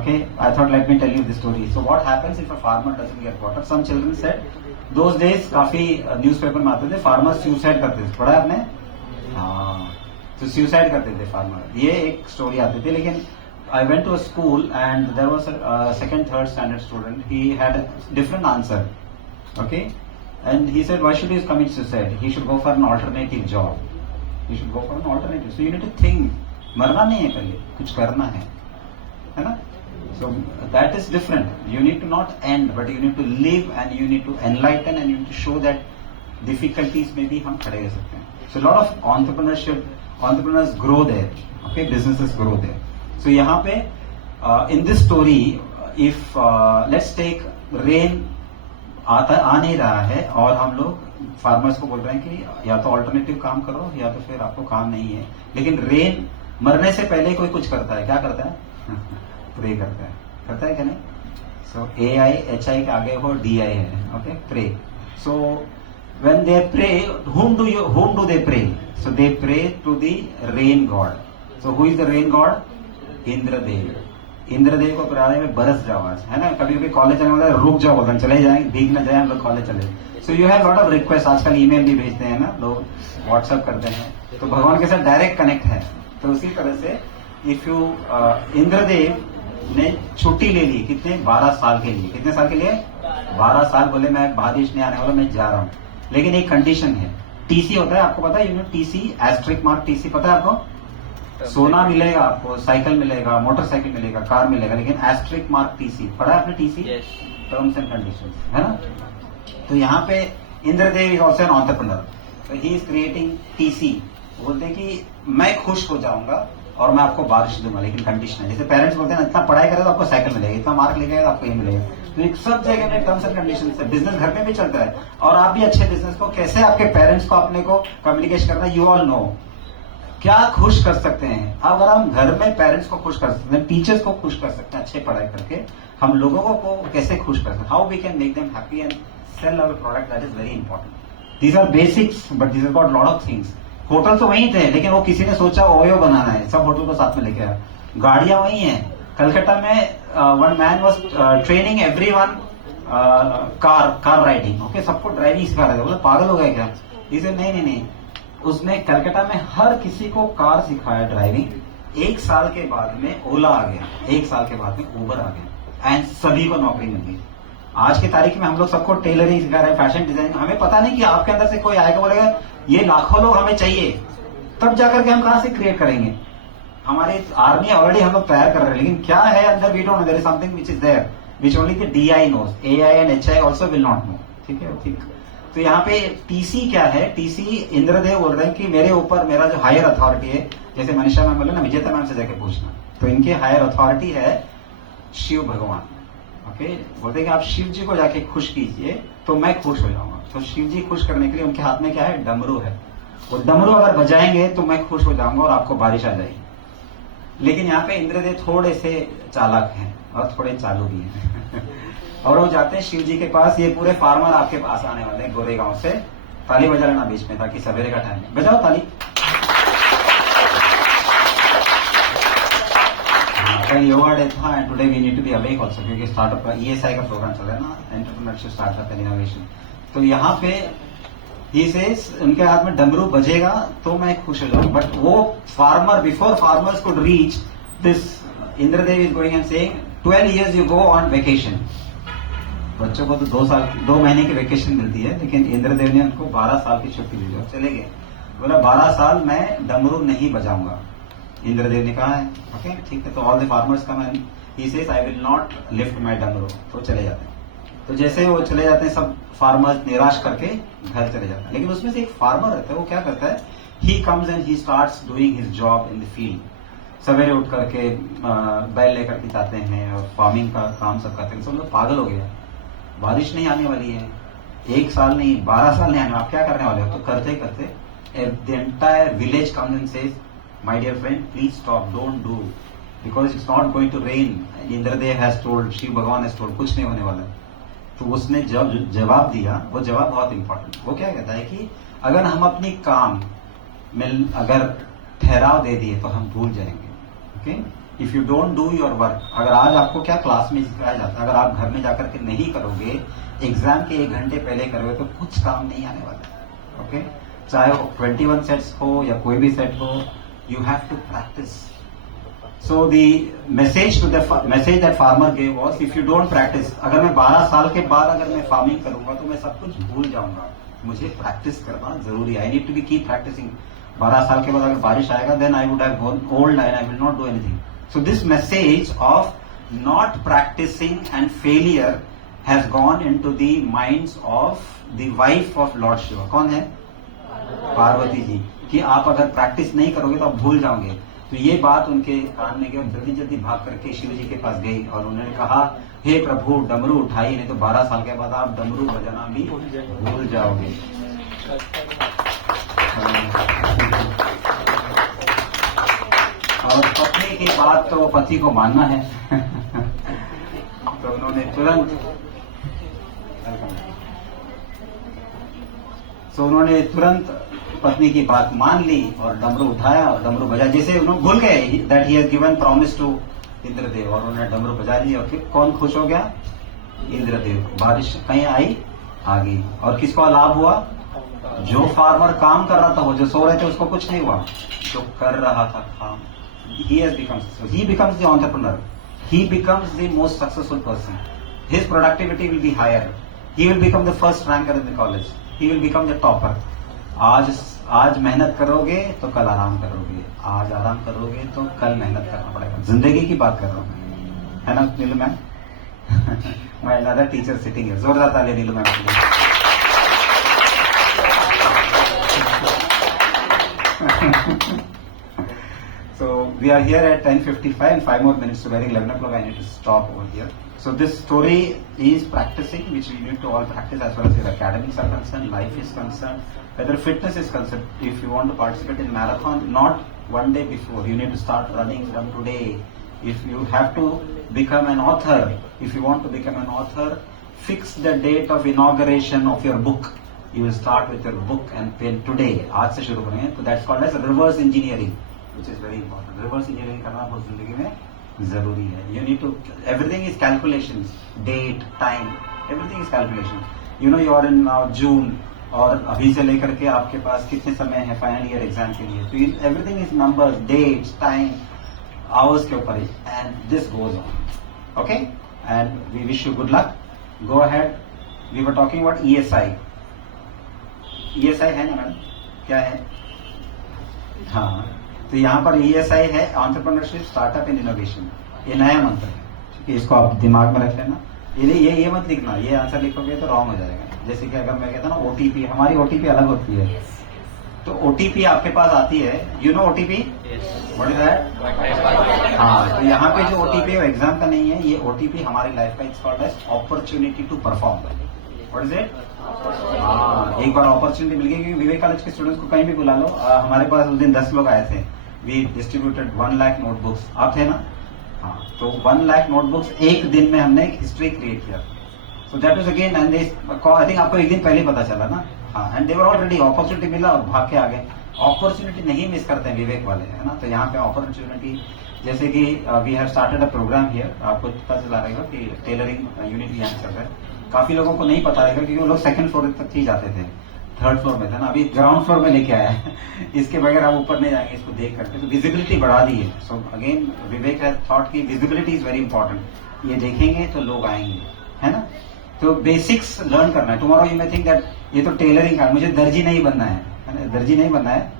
Okay, I thought let me tell you this story. So what happens if a farmer doesn't get water? Some children said, those days काफी newspaper में आते थे, farmer suicide करते थे. पढ़ा आपने? हाँ, तो सुसाइड करते थे फार्मर. ये एक स्टोरी आती थी. लेकिन I went to a school and there was a second, third standard student. He had a different answer. Okay, and he said, why should he commit suicide? He should go for an alternative job. You should go for an alternative. So you need to think. मरना नहीं है, पहले कुछ करना है ना? So that is different. You need to not end, but you need to live and you need to enlighten and you need to show that difficulties में भी हम खड़े रह सकते हैं. So a lot of entrepreneurs grow there. Okay, businesses grow there. So यहाँ पे in this story, if let's take rain आ नहीं रहा है और हम लोग फार्मर्स को बोल रहे हैं कि या तो ऑल्टरनेटिव काम करो या तो फिर आपको काम नहीं है. लेकिन रेन मरने से पहले कोई कुछ करता है, क्या करता है? प्रे करता है क्या नहीं? सो AIHI के आगे वो DI है, okay, pray. So when they pray, whom do they pray? So they pray to the rain god. So who is the rain god? Indradev. Indradev को प्राणे में बरस जाओ आज, है ना. कभी कभी कॉलेज जाने वाला रुक जाओ, बोलते चले जाएंगे, भीग न जाए, हम लोग कॉलेज चले. सो you have lot of request. आजकल ईमेल भी भेजते हैं ना लोग, व्हाट्सएप करते हैं, तो भगवान के साथ डायरेक्ट कनेक्ट है. तो उसी तरह से इफ यू इंद्रदेव ने छुट्टी ले ली, कितने? 12 साल के लिए. कितने साल के लिए? 12 साल. बोले मैं बारिश नहीं आने वाला, मैं जा रहा हूँ. लेकिन एक कंडीशन है. टीसी होता है, आपको पता है, you know TC, asterisk mark TC पता है आपको? सोना मिलेगा आपको, साइकिल मिलेगा, मोटरसाइकिल मिलेगा, कार मिलेगा, लेकिन एस्ट्रिक मार्क TC पढ़ा है आपने? TC, टर्म्स एंड कंडीशंस, है ना. तो यहाँ पे Indradev is also an entrepreneur. तो ही इज क्रिएटिंग TC. बोलते हैं कि मैं खुश हो जाऊंगा और मैं आपको बारिश दूंगा, लेकिन कंडीशन है. जैसे पेरेंट्स बोलते हैं ना, इतना पढ़ाई करेगा तो आपको साइकिल मिलेगी, इतना मार्क लेगा तो आपको ये मिलेगा. तो एक सब जगह में टर्म्स एंड कंडीशन है. बिजनेस घर में भी चलता है. और आप भी अच्छे बिजनेस को कैसे आपके पेरेंट्स को अपने को कम्युनिकेशन करना, यू ऑल नो. क्या खुश कर सकते हैं अगर हम घर में पेरेंट्स को खुश कर सकते हैं, टीचर्स को खुश कर सकते हैं अच्छे पढ़ाई करके, हम लोगों को कैसे खुश कर सकते हैं? How we can make them happy and sell our product, that is very important. These are basics, but this is got lot of things. Hotel तो वहीं थे, लेकिन वो किसी ने सोचा ओयो बनाना है, सब होटल को साथ में लेके आया. गाड़ियां वही हैं. कलकत्ता में one man was training everyone car riding, okay, सबको ड्राइविंग सिखा रहे थे. बोले पागल हो गए क्या? इसे नहीं. उसने कलकत्ता में हर किसी को कार सिखाया ड्राइविंग. 1 साल के बाद में ओला आ गया, 1 साल के बाद में उबर आ गया, एंड सभी को नौकरी मिल गई. आज की तारीख में हम लोग सबको टेलरिंग सिखा रहे हैं, फैशन डिजाइनिंग. हमें पता नहीं कि आपके अंदर से कोई आएगा बोलेगा ये लाखों लोग हमें चाहिए, तब जाकर के हम कहां से क्रिएट करेंगे? हमारी आर्मी ऑलरेडी हम लोग तैयार कर रहे हैं, लेकिन क्या है अंदर, we don't know. There is something which is there, which only the DI knows. AI and HI also will not know. ठीक है, ठीक. तो यहाँ पे TC क्या है? TC इंद्रदेव बोल रहे हैं कि मेरे ऊपर मेरा जो हायर अथॉरिटी है, जैसे मनीषा मैम बोले ना, विजेता मैम से जाके पूछना, तो इनके हायर अथॉरिटी है शिव भगवान. ओके, बोलते हैं कि आप शिव जी को जाके खुश कीजिए तो मैं खुश हो जाऊंगा. तो शिव जी खुश करने के लिए उनके हाथ में क्या है? डमरू है. वो डमरू अगर बजाएंगे तो मैं खुश हो जाऊंगा और आपको बारिश आ जाएगी. लेकिन यहाँ पे इंद्रदेव थोड़े से चालाक हैं और थोड़े चालू भी हैं. और वो जाते हैं शिव जी के पास. ये पूरे फार्मर आपके पास आने वाले हैं गोरेगांव से. ताली बजा लेना बीच में, ताकि सवेरे का टाइम है. बजाओ ताली. कल योगा डे था, and today we need to be awake also, क्योंकि स्टार्टअप का ESI का प्रोग्राम चल रहा है ना, एंटरप्रेन्योरशिप स्टार्टअप एंड इनोवेशन. तो यहाँ पे ही सेज उनके हाथ में डमरू बजेगा तो मैं खुश हो जाऊंगा. बट वो farmer, before farmers could reach this, Indradev is going and saying 12 years you go on vacation. बच्चों को तो 2 महीने की वेकेशन मिलती है, लेकिन इंद्रदेव ने उनको 12 साल की छुट्टी दी और चले गए. बोला 12 साल मैं डमरू नहीं बजाऊंगा. इंद्रदेव ने कहा है ओके, ठीक है. तो all the farmers come and he says I will not lift my डमरू. तो चले जाते हैं. तो जैसे वो चले जाते हैं, सब फार्मर्स निराश करके घर चले जाते हैं. लेकिन उसमें से एक फार्मर रहता है, वो क्या करता है? He comes and he starts doing his job in the field. सवेरे उठ करके बैल लेकर के जाते हैं और फार्मिंग का काम सब करते हैं. सब लोग पागल हो गया, बारिश नहीं आने वाली है, 1 साल नहीं 12 साल नहीं आने, आप क्या करने वाले हो? तो करते करते the entire village comes and says my dear friend please stop, don't do, because it's not going to rain. Indradev has told, Shiv भगवान हैज टोल्ड, कुछ नहीं होने वाला. तो उसने जब जवाब दिया, वो जवाब बहुत इंपॉर्टेंट. वो क्या कहता है कि अगर हम अपनी काम में अगर ठहराव दे दिए तो हम भूल जाएंगे. Okay, if you don't do your work, अगर आज आपको क्या क्लास में सिखाया जाता है, अगर आप घर में जाकर के नहीं करोगे, एग्जाम के 1 घंटे पहले करोगे, तो कुछ काम नहीं आने वाला. ओके, चाहे वो 21 सेट्स हो या कोई भी सेट हो, you have to practice. So the message that farmer gave was, if you don't practice, अगर मैं 12 साल के बाद अगर मैं फार्मिंग करूंगा तो मैं सब कुछ भूल जाऊंगा. मुझे प्रैक्टिस करना जरूरी है. I need to be keep practicing. 12 साल के बाद अगर बारिश आएगा, then I would have gone old and I will not do anything. So this message of not practicing and failure has gone into the minds of the wife of Lord Shiva. कौन है? पार्वती जी. कि आप अगर practice नहीं करोगे तो आप भूल जाओगे. तो ये बात उनके कान में गई, जल्दी जल्दी भाग करके शिव जी के पास गई और उन्होंने कहा, हे प्रभु डमरू उठाइए, नहीं तो 12 साल के बाद आप डमरू बजाना भी भूल जाओगे. की बात तो पति को मानना है। तो उन्होंने तुरंत पत्नी की बात मान ली और डमरू उठाया और डमरू बजा, जैसे उन्होंने भूल गए that he has given promise to Indradev, और उन्होंने डमरू बजा ली और फिर कौन खुश हो गया? इंद्रदेव। बारिश कहीं आई, आ गई। और किसको लाभ हुआ? जो फार्मर काम कर रहा था, वो जो सो रहे थे उसको कुछ नहीं हुआ, जो कर रहा था काम। He becomes the entrepreneur. He becomes the most successful person. His productivity will be higher. He will become the first ranker in the college. He will become the topper. आज मेहनत करोगे तो कल आराम करोगे, आज आराम करोगे तो कल मेहनत करना पड़ेगा। जिंदगी की बात कर रहा हूँ, है ना नीलू ma'am? My another teacher sitting here. जोरदार तालियां नीलू मैम के लिए। So we are here at 10:55 and 5 more minutes to very 11 o'clock. I need to stop over here. So this story is practicing, which we need to all practice as far as your academics are concerned, life is concerned, whether fitness is concerned. If you want to participate in marathon, not one day before, you need to start running from today. If you have to become an author, if you want to become an author, fix the date of inauguration of your book. You will start with your book and pen today. आज से शुरू करेंगे, तो that's called as reverse engineering, which is very important. Reverse engineering करना बहुत जिंदगी में जरूरी है. You need to, everything is calculations, date, time, everything is calculation. You know you are in now June, और अभी से लेकर के आपके पास कितने समय है फाइनल ईयर एग्जाम के लिए, तो everything is numbers, dates, time, hours के ऊपर ही, and this goes on. Okay, and we wish you good luck. Go ahead. We were talking about ESI. ESI है ना मैडम? क्या है? हाँ, तो यहाँ पर ESI है एंटरप्रेन्योरशिप, स्टार्टअप एंड इनोवेशन। ये नया मंत्र है, ठीक है? इसको आप दिमाग में रख लेना। ये मत लिखना, ये आंसर लिखोगे तो रॉन्ग हो जाएगा। जैसे कि अगर मैं कहता ना OTP, हमारी OTP अलग होती है। तो OTP आपके पास आती है, you no OTP? What is that? हाँ, तो यहाँ पे जो OTP है वो एग्जाम का नहीं है, ये OTP हमारी लाइफ का, it's called as opportunity to perform. What is it? हाँ, एक बार अपॉर्चुनिटी मिल गई, क्योंकि विवेक कॉलेज के स्टूडेंट्स को कहीं भी बुला लो। हमारे पास उस दिन 10 लोग आए थे। We distributed 1 lakh notebooks. आप थे ना? हाँ, तो 1 लाख नोटबुक्स एक दिन में हमने एक हिस्ट्री क्रिएट किया। So that was again, and I think आपको एक दिन पहले पता चला ना। हाँ, and they were already, opportunity मिला और भाग के आ गए। अपॉर्चुनिटी नहीं मिस करते हैं विवेक वाले, है ना? तो यहाँ पे अपॉर्चुनिटी, जैसे कि we have started a program here, आपको पता चला रहेगा कि टेलरिंग यूनिट यहाँ चल रहा है। काफी लोगों को नहीं पता रहेगा, क्योंकि वो लोग सेकंड फ्लोर तक ही जाते थे, 3rd फ्लोर में था ना, अभी ग्राउंड फ्लोर में लेके आया है। इसके बगैर आप ऊपर नहीं जाएंगे इसको देख करके, तो विजिबिलिटी बढ़ा दी है। So again Vivek has thought की विजिबिलिटी इज वेरी इंपॉर्टेंट। ये देखेंगे तो लोग आएंगे, है ना? तो बेसिक्स लर्न करना है। Tomorrow you may think that ये तो टेलरिंग का, मुझे दर्जी नहीं बनना है ना? दर्जी नहीं बनना है,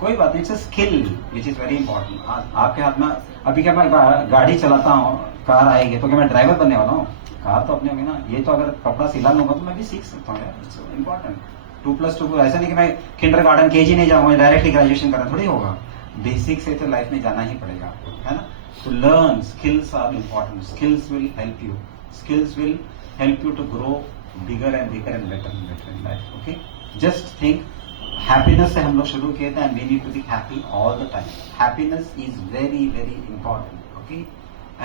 कोई बात नहीं, it's a skill which is very important. आपके हाथ में अभी क्या, मैं गाड़ी चलाता हूँ, कार आएगी तो क्या मैं ड्राइवर बनने वाला हूँ? कार तो अपने होगी ना। ये तो अगर कपड़ा सिला लूंगा तो मैं भी सीख सकता हूँ यार, इट्स इंपॉर्टेंट। 2+2, ऐसा नहीं कि मैं किंडरगार्टन KG नहीं जाऊंगा, डायरेक्टली ग्रेजुएशन करना थोड़ी होगा। बेसिक से तो लाइफ में जाना ही पड़ेगा आपको, है ना? तो learn, skills are important. Skills will help you, skills will help you to grow bigger and bigger and better in life. Okay, just think, happiness से हम लोग शुरू किए थे, and we need to be happy all the time. Happiness is very very important. Okay,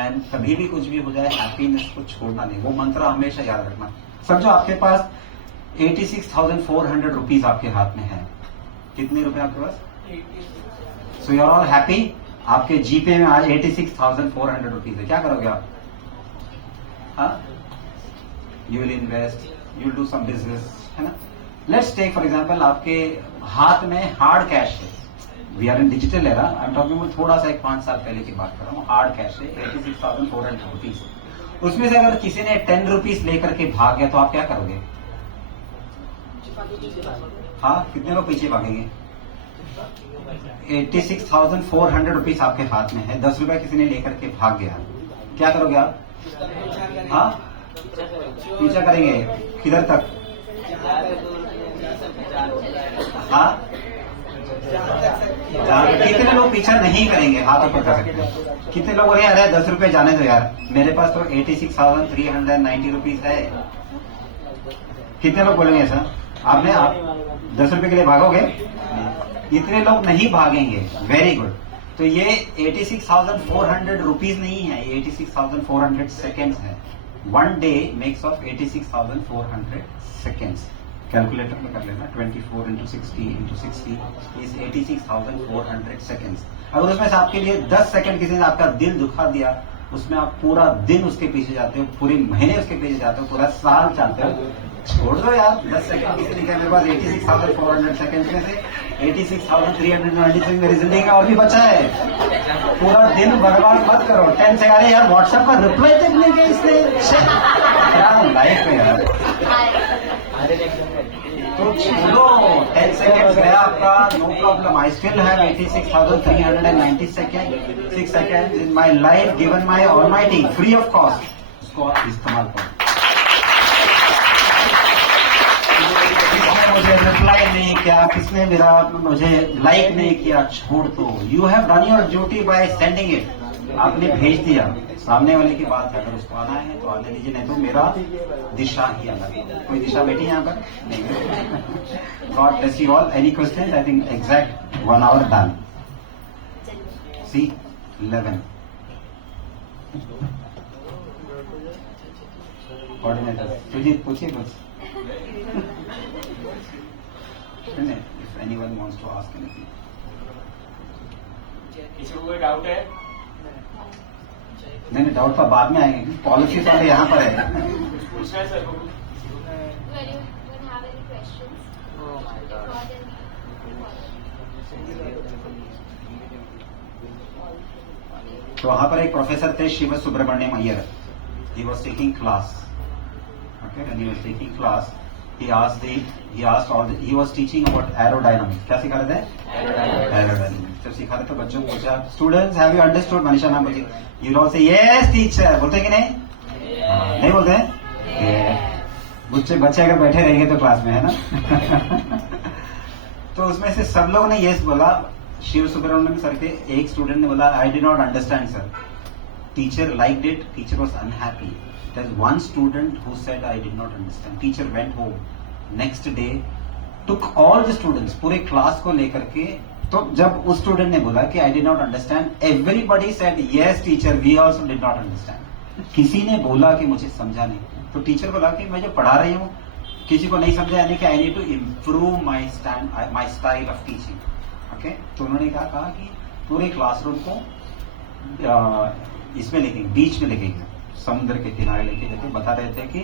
and कभी भी कुछ भी हो जाए, हैप्पीनेस को छोड़ना नहीं, वो मंत्र हमेशा याद रखना। समझो आपके पास 86,400 रुपीज आपके हाथ में है। कितने रुपए आपके पास? So you are all happy. आपके जीपे में आज 86,400 रुपीज है, क्या करोगे आप? हाँ, you will invest, you will do some business, है ना? लेट्स टेक फॉर एग्जाम्पल, आपके हाथ में हार्ड कैश है। We are in digital era, I am talking about थोड़ा सा 5 साल पहले की बात कर रहा हूँ। हार्ड कैश है 86,400 रुपीज। उसमें से अगर किसी ने 10 रुपीज लेकर के भाग गया तो आप क्या करोगे? हाँ, कितने लोग पीछे भागेंगे? 86,400 रुपीज आपके हाथ में है, 10 रुपए किसी ने लेकर के भाग गया, क्या करोगे आप? हाँ, पीछा करेंगे, किधर तक? हाँ, कितने लोग पीछा नहीं करेंगे? हाथ ऊपर कर सकते हैं। कितने लोग बोले अरे 10 रुपए जाने दो यार, मेरे पास तो 86,390 रुपीज है। कितने लोग बोलेंगे ऐसा? आप 10 रुपए के लिए भागोगे? इतने लोग नहीं भागेंगे। Very good. तो ये 86,400 रुपीज नहीं है, ये 86,400 सेकेंड्स है. 1 day makes of 86,400 seconds. Calculator में कर लेना. 24 into 60 into 60 is 86,400 seconds. अगर उसमें से आपके लिए 10 सेकंड किसी ने आपका दिल दुखा दिया, उसमें आप पूरा दिन उसके पीछे जाते हो, पूरे महीने उसके पीछे जाते हो, पूरा साल चाहते हो. छोड़ दो यार. 10 सेकंड किसी ने, मेरे पास 86,400 सेकंड में से 86,396 मेरी जिंदगी में और भी बचा है. पूरा दिन बर्बाद मत करो. 10 से अरे यार व्हाट्सएप पर रिप्लाई तक नहीं किया इसने. क्या लाइफ है यार. तो छोड़ो. 10 सेकंड गया आपका, no problem. I still have 86,390 6 seconds in my life given my Almighty free of cost. उसको आप इस्तेमाल करो. मुझे रिप्लाई नहीं किया, किसने मेरा मुझे लाइक नहीं किया, छोड़ दो. You have done your duty by sending it. आपने भेज दिया. सामने वाले की बात है, अगर उसको आना है तो आने दीजिए, नहीं तो मेरा दिशा ही अलग है. कोई दिशा बेटी यहाँ पर नहीं. God bless you all. Any question? I think exact 1 hour done. See 11 coordinator Sujit पूछिए कुछ. If anyone wants to ask anything. किसी को कोई डाउट है? नहीं, डाउट तो बाद में आएंगे. पॉलिसी तो यहाँ पर है. पूछना है सर को. Well, you don't have any questions? Oh my God. Or then तो वहां पर एक प्रोफेसर थे, Shiv Subramaniam Iyer. He was taking class. Okay, when he was taking class, he was teaching about aerodynamics. क्या सिखा रहे थे? Aerodynamics. जब सिखा रहे थे बच्चों को पूछा, students have you understood? Manisha नाम बोली. You all say yes teacher. बोलते कि नहीं? नहीं बोलते हैं? बच्चे अगर बैठे रहेंगे तो क्लास में, है ना. तो उसमें से सब लोगों ने यस बोला. शिव सुब्रमण्यम सर के एक स्टूडेंट ने बोला I did not understand sir. Teacher liked it. Teacher was unhappy. There's one student who said I did not understand. Teacher went home. Next day took all the students, पूरे class को लेकर के. तो जब उस student ने बोला कि I did not understand, everybody said yes teacher, we also did not understand. किसी ने बोला कि मुझे समझा नहीं. तो टीचर बोला कि मैं जो पढ़ा रही हूँ किसी को नहीं समझा, यानी कि I need to improve my style of teaching. Okay? तो उन्होंने कहा कि पूरे क्लासरूम को इसमें लेके, बीच में लेके गए, समुद्र के किनारे लेके जाके बता रहे थे कि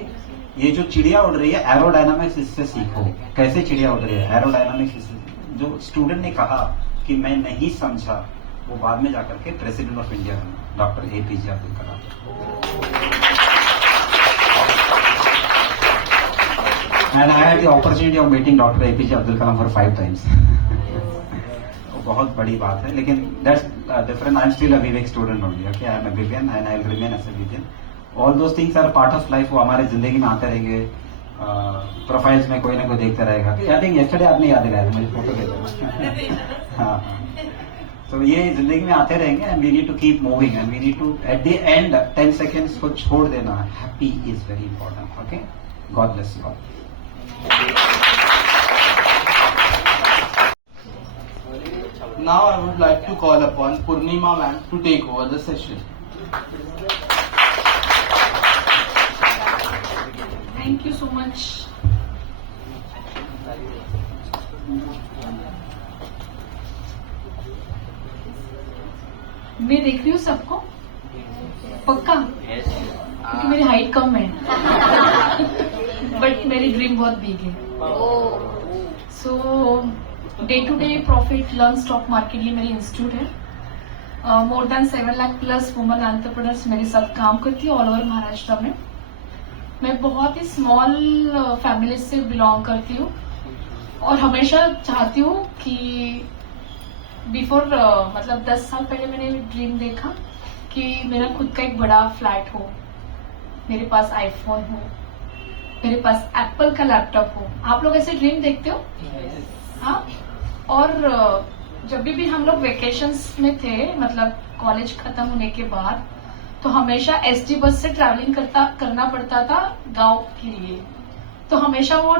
ये जो चिड़िया उड़ रही है एरोडायनामिक्स, इससे सीखो. कैसे चिड़िया उड़ रही है? एरोडायनामिक्स. जो स्टूडेंट ने कहा कि मैं नहीं समझा, वो बाद में जाकर के प्रेसिडेंट ऑफ इंडिया बने, doctor APJ Abdul Kalam. And I had the opportunity of meeting doctor APJ Abdul Kalam for 5 times. बहुत बड़ी बात है, लेकिन that's different. I am still a Vivek student only. Okay, I am a Vivian and I will remain as a Vivian. All those things are part of life. वो हमारे जिंदगी में आते रहेंगे. प्रोफाइल्स में कोई ना कोई देखता रहेगा. आई थिंक यस्टरडे आपने याद दिलाया था, मुझे फोटो भेजा. हाँ, तो ये जिंदगी में आते रहेंगे. And we need to keep moving and we need to at the end 10 seconds को छोड़ देना. Happy is very important. Okay, God bless you all. Now I would like to call upon Purnima ma'am to take over the session. Thank you so much. मैं देख रही हूँ सबको पक्का, क्योंकि मेरी हाइट कम है बट मेरी ड्रीम बहुत बिग है. So day to day profit learn stock market, ये मेरी इंस्टीट्यूट है. More than 7 lakh plus woman entrepreneurs मेरे साथ काम करती है ऑल ओवर महाराष्ट्र में. मैं बहुत ही स्मॉल फैमिली से बिलोंग करती हूँ और हमेशा चाहती हूँ कि बिफोर मतलब 10 साल पहले मैंने ड्रीम देखा कि मेरा खुद का एक बड़ा फ्लैट हो, मेरे पास आईफोन हो, मेरे पास एप्पल का लैपटॉप हो. आप लोग ऐसे ड्रीम देखते हो? हाँ. और जब भी हम लोग वेकेशंस में थे, मतलब कॉलेज खत्म होने के बाद, तो हमेशा ST बस से ट्रैवलिंग करना पड़ता था गांव के लिए. तो हमेशा वो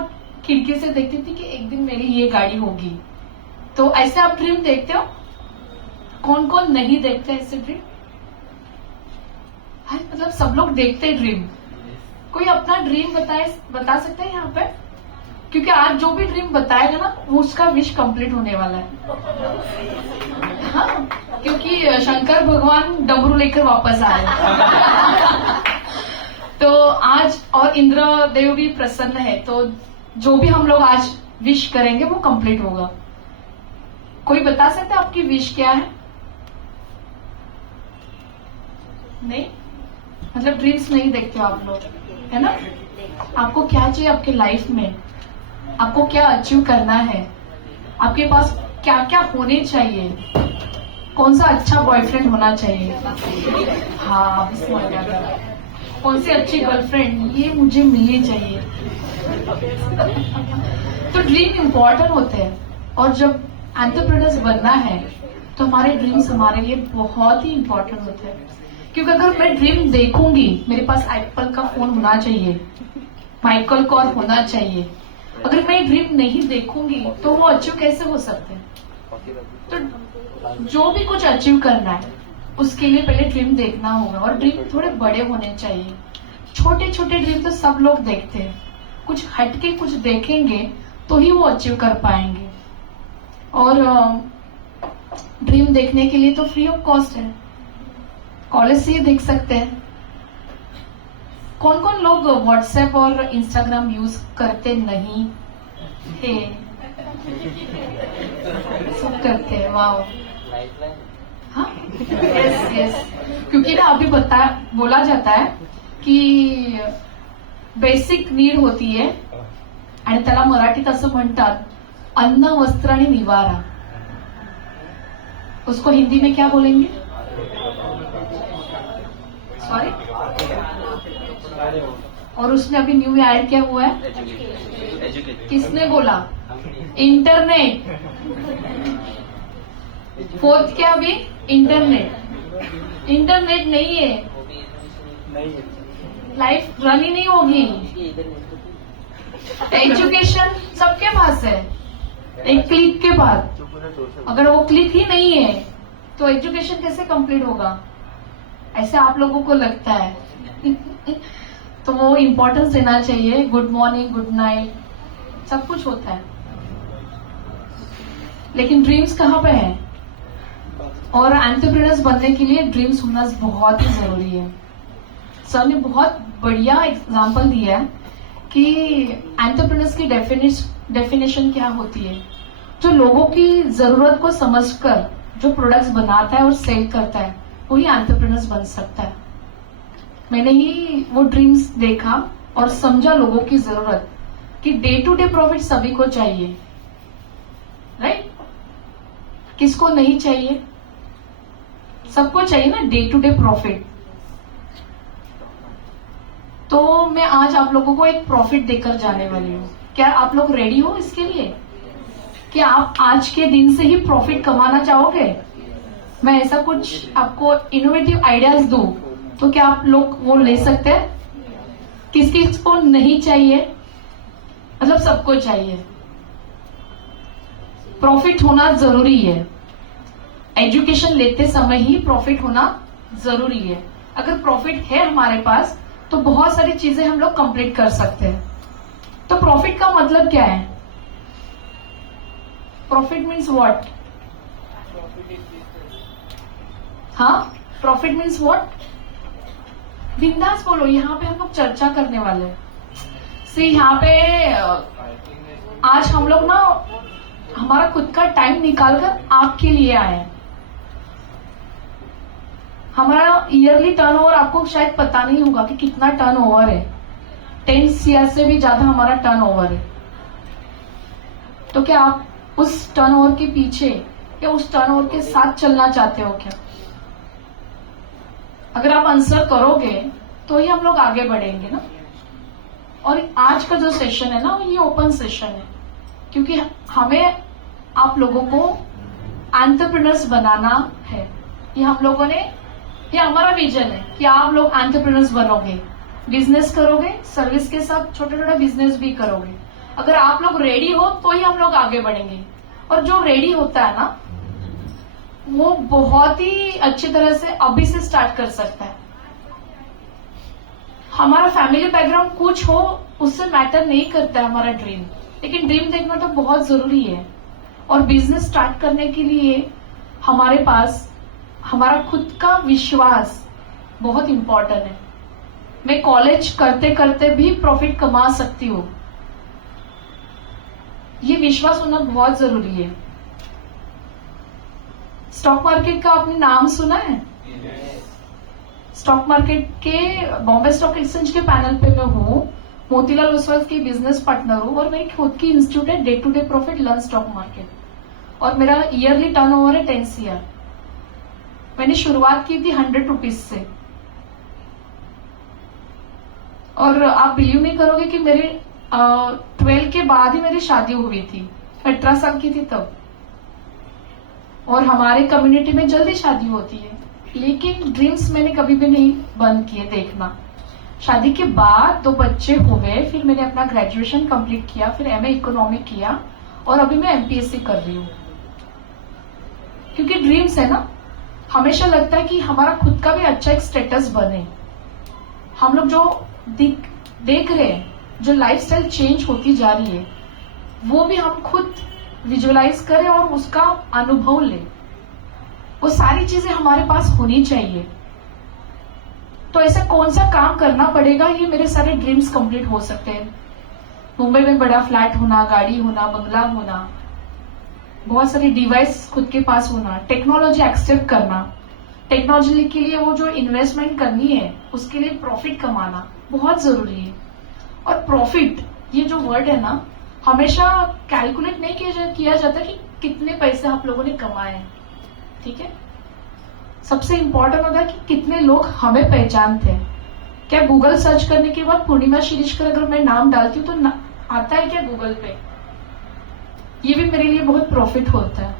खिड़की से देखती थी कि एक दिन मेरी ये गाड़ी होगी. तो ऐसे आप ड्रीम देखते हो? कौन कौन नहीं देखते ऐसे ड्रीम? है मतलब सब लोग देखते हैं ड्रीम। कोई अपना ड्रीम बता सकता है यहाँ पे? क्योंकि आज जो भी ड्रीम बताएगा ना वो उसका विश कंप्लीट होने वाला है। हाँ, क्योंकि शंकर भगवान डमरू लेकर वापस आए। तो आज और इंद्र देव भी प्रसन्न है, तो जो भी हम लोग आज विश करेंगे वो कंप्लीट होगा। कोई बता सकता है आपकी विश क्या है? नहीं, मतलब ड्रीम्स नहीं देखते हो आप लोग, है ना? आपको क्या चाहिए आपके लाइफ में? आपको क्या अचीव करना है? आपके पास क्या क्या होने चाहिए? कौन सा अच्छा बॉयफ्रेंड होना चाहिए? हाँ, अभी समझ आ गया। कौन सी अच्छी गर्लफ्रेंड ये मुझे मिलनी चाहिए। तो ड्रीम इम्पोर्टेंट होते हैं, और जब एंटरप्रेन्योर्स बनना है तो हमारे ड्रीम्स हमारे लिए बहुत ही इम्पोर्टेंट होते हैं। क्योंकि अगर मैं ड्रीम देखूंगी, मेरे पास एप्पल का फोन होना चाहिए, माइकल कॉर होना चाहिए, अगर मैं ड्रीम नहीं देखूंगी तो वो अचीव कैसे हो सकते हैं? तो जो भी कुछ अचीव करना है उसके लिए पहले ड्रीम देखना होगा, और ड्रीम थोड़े बड़े होने चाहिए। छोटे छोटे ड्रीम तो सब लोग देखते हैं, कुछ हटके कुछ देखेंगे तो ही वो अचीव कर पाएंगे। और ड्रीम देखने के लिए तो फ्री ऑफ कॉस्ट है, कॉलेज से ही देख सकते हैं। कौन कौन लोग व्हाट्सएप और इंस्टाग्राम यूज करते नहीं थे? सब करते हैं, वाह। हाँ, यस यस, क्योंकि ना अभी बोला जाता है कि बेसिक नीड होती आहे आणि त्याला मराठीत असं म्हणतात अन्न वस्त्र आणि निवारा। उसको हिंदी में क्या बोलेंगे? सॉरी। और उसमें अभी न्यू ऐड क्या हुआ है? किसने बोला? इंटरनेट। फोर्थ क्या अभी? इंटरनेट। इंटरनेट नहीं है, लाइफ रन ही नहीं होगी। एजुकेशन सबके पास है, एक क्लिक के बाद। अगर वो क्लिक ही नहीं है तो एजुकेशन कैसे कंप्लीट होगा? ऐसे आप लोगों को लगता है। तो वो इम्पोर्टेंस देना चाहिए। गुड मॉर्निंग, गुड नाइट, सब कुछ होता है, लेकिन ड्रीम्स कहाँ पे है? और एंटरप्रेन्योर्स बनने के लिए ड्रीम्स होना बहुत ही जरूरी है। सर ने बहुत बढ़िया एग्जांपल दिया है कि एंटरप्रेन्योर्स की डेफिनेशन क्या होती है। जो लोगों की जरूरत को समझकर जो प्रोडक्ट्स बनाता है और सेल करता है वही एंटरप्रेन्योर्स बन सकता है। मैंने ही वो ड्रीम्स देखा और समझा लोगों की जरूरत कि डे टू डे प्रॉफिट सभी को चाहिए, राइट? किसको नहीं चाहिए? सबको चाहिए ना डे टू डे प्रॉफिट। तो मैं आज आप लोगों को एक प्रॉफिट देकर जाने वाली हूँ। क्या आप लोग रेडी हो इसके लिए? क्या आप आज के दिन से ही प्रॉफिट कमाना चाहोगे? मैं ऐसा कुछ आपको इनोवेटिव आइडियाज दूं तो क्या आप लोग वो ले सकते हैं? किस किस को नहीं चाहिए? मतलब सबको चाहिए। प्रॉफिट होना जरूरी है। एजुकेशन लेते समय ही प्रॉफिट होना जरूरी है। अगर प्रॉफिट है हमारे पास तो बहुत सारी चीजें हम लोग कंप्लीट कर सकते हैं। तो प्रॉफिट का मतलब क्या है? Profit means what? हाँ, प्रॉफिट मीन्स व्हाट? बिंदास बोलो, यहाँ पे हम लोग चर्चा करने वाले हैं। सी यहाँ पे आज हम लोग ना हमारा खुद का टाइम निकालकर आपके लिए आए हैं। हमारा ईयरली टर्नओवर आपको शायद पता नहीं होगा कि कितना टर्नओवर है। 10 CR से भी ज्यादा हमारा टर्नओवर है। तो क्या आप उस टर्नओवर के पीछे या उस टर्नओवर के साथ चलना चाहते हो क्या? अगर आप आंसर करोगे तो ही हम लोग आगे बढ़ेंगे ना। और आज का जो सेशन है ना ये ओपन सेशन है, क्योंकि हमें आप लोगों को एंटरप्रेन्योर्स बनाना है। ये हम लोगों ने, ये हमारा विजन है कि आप लोग एंटरप्रेन्योर्स बनोगे, बिजनेस करोगे, सर्विस के साथ छोटे छोटे बिजनेस भी करोगे। अगर आप लोग रेडी हो तो ही हम लोग आगे बढ़ेंगे। और जो रेडी होता है ना वो बहुत ही अच्छी तरह से अभी से स्टार्ट कर सकता है। हमारा फैमिली बैकग्राउंड कुछ हो उससे मैटर नहीं करता है हमारा ड्रीम, लेकिन ड्रीम देखना तो बहुत जरूरी है। और बिजनेस स्टार्ट करने के लिए हमारे पास हमारा खुद का विश्वास बहुत इंपॉर्टेंट है। मैं कॉलेज करते करते भी प्रॉफिट कमा सकती हूँ, ये विश्वास होना बहुत जरूरी है। स्टॉक मार्केट का आपने नाम सुना है? स्टॉक मार्केट के बॉम्बे स्टॉक एक्सचेंज के पैनल पे मैं हूँ, मोतीलाल ओसवाल की बिजनेस पार्टनर हूँ और मेरी खुद की इंस्टीट्यूट है day to day profit learn stock market, और मेरा ईयरली टर्नओवर है 10 CR। मैंने शुरुआत की थी 100 रुपीज से, और आप बिलीव नहीं करोगे कि मेरे 12 के बाद ही मेरी शादी हुई थी, 18 साल की थी तब। और हमारे कम्युनिटी में जल्दी शादी होती है, लेकिन ड्रीम्स मैंने कभी भी नहीं बंद किए देखना। शादी के बाद 2 बच्चे हुए, फिर मैंने अपना ग्रेजुएशन कंप्लीट किया, फिर MA इकोनॉमिक किया, और अभी मैं MPSC कर रही हूँ। क्योंकि ड्रीम्स है ना, हमेशा लगता है कि हमारा खुद का भी अच्छा एक स्टेटस बने। हम लोग जो देख रहे हैं, जो लाइफस्टाइल चेंज होती जा रही है, वो भी हम खुद विजुअलाइज करें और उसका अनुभव लें। वो सारी चीजें हमारे पास होनी चाहिए। तो ऐसा कौन सा काम करना पड़ेगा, ये मेरे सारे ड्रीम्स कंप्लीट हो सकते हैं। मुंबई में बड़ा फ्लैट होना, गाड़ी होना, बंगला होना, बहुत सारे डिवाइस खुद के पास होना, टेक्नोलॉजी एक्सेप्ट करना, टेक्नोलॉजी के लिए वो जो इन्वेस्टमेंट करनी है उसके लिए प्रॉफिट कमाना बहुत जरूरी है। और प्रॉफिट ये जो वर्ड है ना, हमेशा कैलकुलेट नहीं किया जाता कि कितने पैसे आप लोगों ने कमाए हैं, ठीक है। सबसे इंपॉर्टेंट होता है कि कितने लोग हमें पहचानते हैं। क्या गूगल सर्च करने के बाद पूर्णिमा शिरीषकर अगर मैं नाम डालती हूँ तो आता है क्या गूगल पे? ये भी मेरे लिए बहुत प्रॉफिट होता है।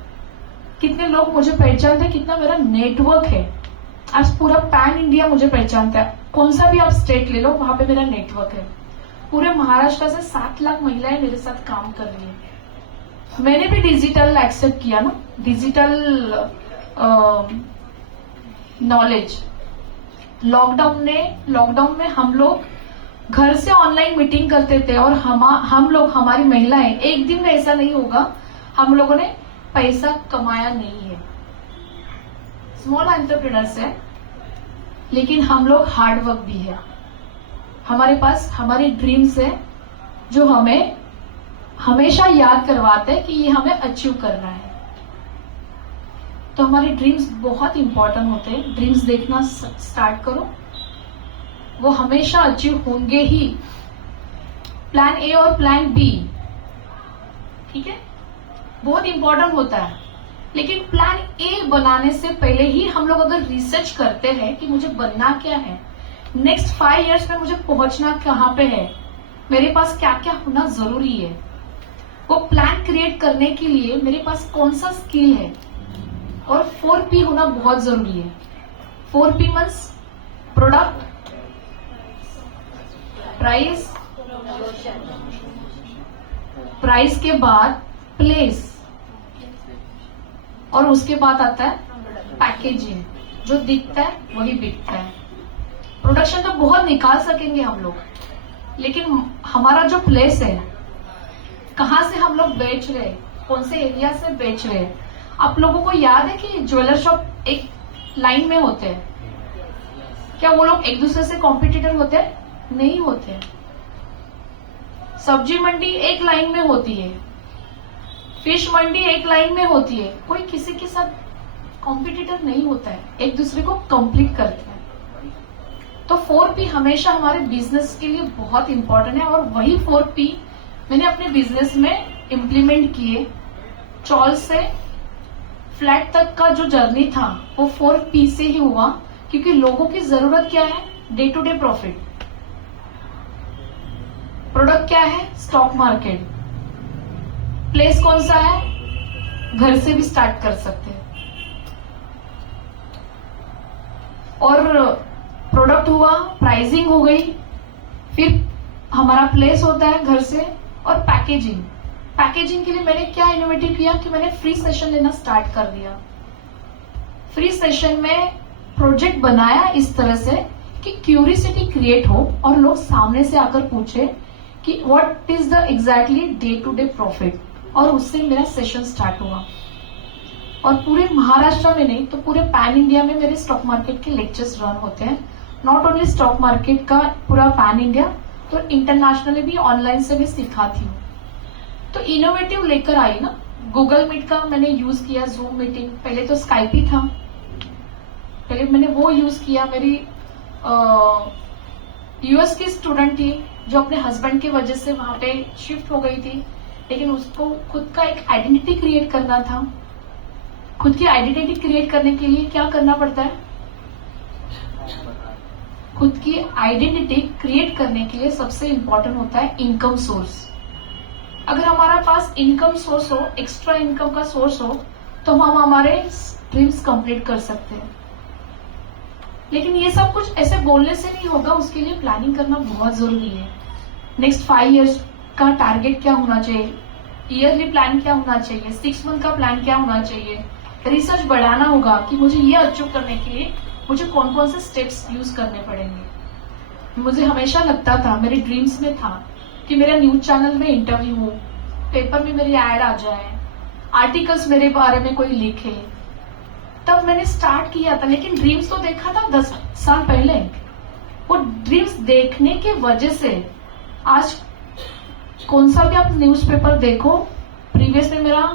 कितने लोग मुझे पहचानते हैं, कितना मेरा नेटवर्क है। आज पूरा पैन इंडिया मुझे पहचानता है, कौन सा भी आप स्टेट ले लो, वहां पे मेरा नेटवर्क है। पूरे महाराष्ट्र से 7 लाख महिलाएं मेरे साथ काम कर रही है। मैंने भी डिजिटल एक्सेप्ट किया ना, डिजिटल नॉलेज। लॉकडाउन में हम लोग घर से ऑनलाइन मीटिंग करते थे, और हम लोग हमारी महिलाएं, एक दिन में ऐसा नहीं होगा हम लोगों ने पैसा कमाया नहीं है। स्मॉल एंटरप्रेन्योर्स है, लेकिन हम लोग हार्ड वर्क भी है। हमारे पास हमारी ड्रीम्स है जो हमें हमेशा याद करवाते हैं कि ये हमें अचीव करना है। तो हमारे ड्रीम्स बहुत इंपॉर्टेंट होते हैं। ड्रीम्स देखना स्टार्ट करो, वो हमेशा अचीव होंगे ही। प्लान ए और प्लान बी, ठीक है, बहुत इंपॉर्टेंट होता है। लेकिन प्लान ए बनाने से पहले ही हम लोग अगर रिसर्च करते हैं कि मुझे बनना क्या है, नेक्स्ट 5 इयर्स में मुझे पहुंचना कहाँ पे है, मेरे पास क्या क्या होना जरूरी है, वो प्लान क्रिएट करने के लिए मेरे पास कौन सा स्किल है, और 4P होना बहुत जरूरी है। 4P मीन्स प्रोडक्ट, प्राइस के बाद प्लेस, और उसके बाद आता है पैकेजिंग। जो दिखता है वही बिकता है। प्रोडक्शन तो बहुत निकाल सकेंगे हम लोग, लेकिन हमारा जो प्लेस है, कहाँ से हम लोग बेच रहे हैं, कौन से एरिया से बेच रहे हैं। आप लोगों को याद है कि ज्वेलर शॉप एक लाइन में होते हैं, क्या वो लोग एक दूसरे से कॉम्पिटिटर होते हैं? नहीं होते। सब्जी मंडी एक लाइन में होती है, फिश मंडी एक लाइन में होती है, कोई किसी के साथ कॉम्पिटिटर नहीं होता है, एक दूसरे को कंप्लीट करते हैं। तो 4P हमेशा हमारे बिजनेस के लिए बहुत इंपॉर्टेंट है, और वही 4P मैंने अपने बिजनेस में इम्प्लीमेंट किए। चॉल से फ्लैट तक का जो जर्नी था वो 4P से ही हुआ, क्योंकि लोगों की जरूरत क्या है? Day to day profit. Product क्या है? Stock market. प्लेस कौन सा है? घर से भी स्टार्ट कर सकते हैं। और प्रोडक्ट हुआ, प्राइसिंग हो गई, फिर हमारा प्लेस होता है घर से, और पैकेजिंग के लिए मैंने क्या इनोवेटिव किया कि मैंने फ्री सेशन लेना स्टार्ट कर दिया। फ्री सेशन में प्रोजेक्ट बनाया इस तरह से कि क्यूरियोसिटी क्रिएट हो और लोग सामने से आकर पूछे कि what is the exactly day to day profit, और उससे मेरा सेशन स्टार्ट हुआ। और पूरे महाराष्ट्र में नहीं तो पूरे पैन इंडिया में मेरे स्टॉक मार्केट के लेक्चर्स रन होते हैं। नॉट ओनली स्टॉक मार्केट का, पूरा पैन इंडिया, तो इंटरनेशनली भी ऑनलाइन से भी सिखाती हूँ। तो इनोवेटिव लेकर आई ना, गूगल मीट का मैंने यूज किया, जूम मीटिंग, पहले तो स्काइप ही था, पहले मैंने वो यूज किया। मेरी यूएस की स्टूडेंट थी जो अपने हस्बैंड की वजह से वहां पे शिफ्ट हो गई थी, लेकिन उसको खुद का एक आइडेंटिटी क्रिएट करना था। खुद की आइडेंटिटी क्रिएट करने के लिए क्या करना पड़ता है? खुद की आइडेंटिटी क्रिएट करने के लिए सबसे इंपॉर्टेंट होता है इनकम सोर्स। अगर हमारा पास इनकम सोर्स हो, एक्स्ट्रा इनकम का सोर्स हो, तो हम हमारे ड्रीम्स कंप्लीट कर सकते हैं। लेकिन ये सब कुछ ऐसे बोलने से नहीं होगा, उसके लिए प्लानिंग करना बहुत जरूरी है। नेक्स्ट 5 इयर्स का टारगेट क्या होना चाहिए, ईयरली प्लान क्या होना चाहिए, 6 मंथ का प्लान क्या होना चाहिए, रिसर्च बढ़ाना होगा कि मुझे ये अचीव करने के लिए मुझे कौन कौन से स्टेप्स यूज करने पड़ेंगे। मुझे हमेशा लगता था, मेरे ड्रीम्स में था कि मेरा न्यूज चैनल में इंटरव्यू हो, पेपर में मेरी एड आ जाए, आर्टिकल्स मेरे बारे में कोई लिखे। तब मैंने स्टार्ट किया था, लेकिन ड्रीम्स तो देखा था 10 साल पहले। वो ड्रीम्स देखने की वजह से आज कौन सा भी आप न्यूज़पेपर देखो, प्रीवियस में मेरा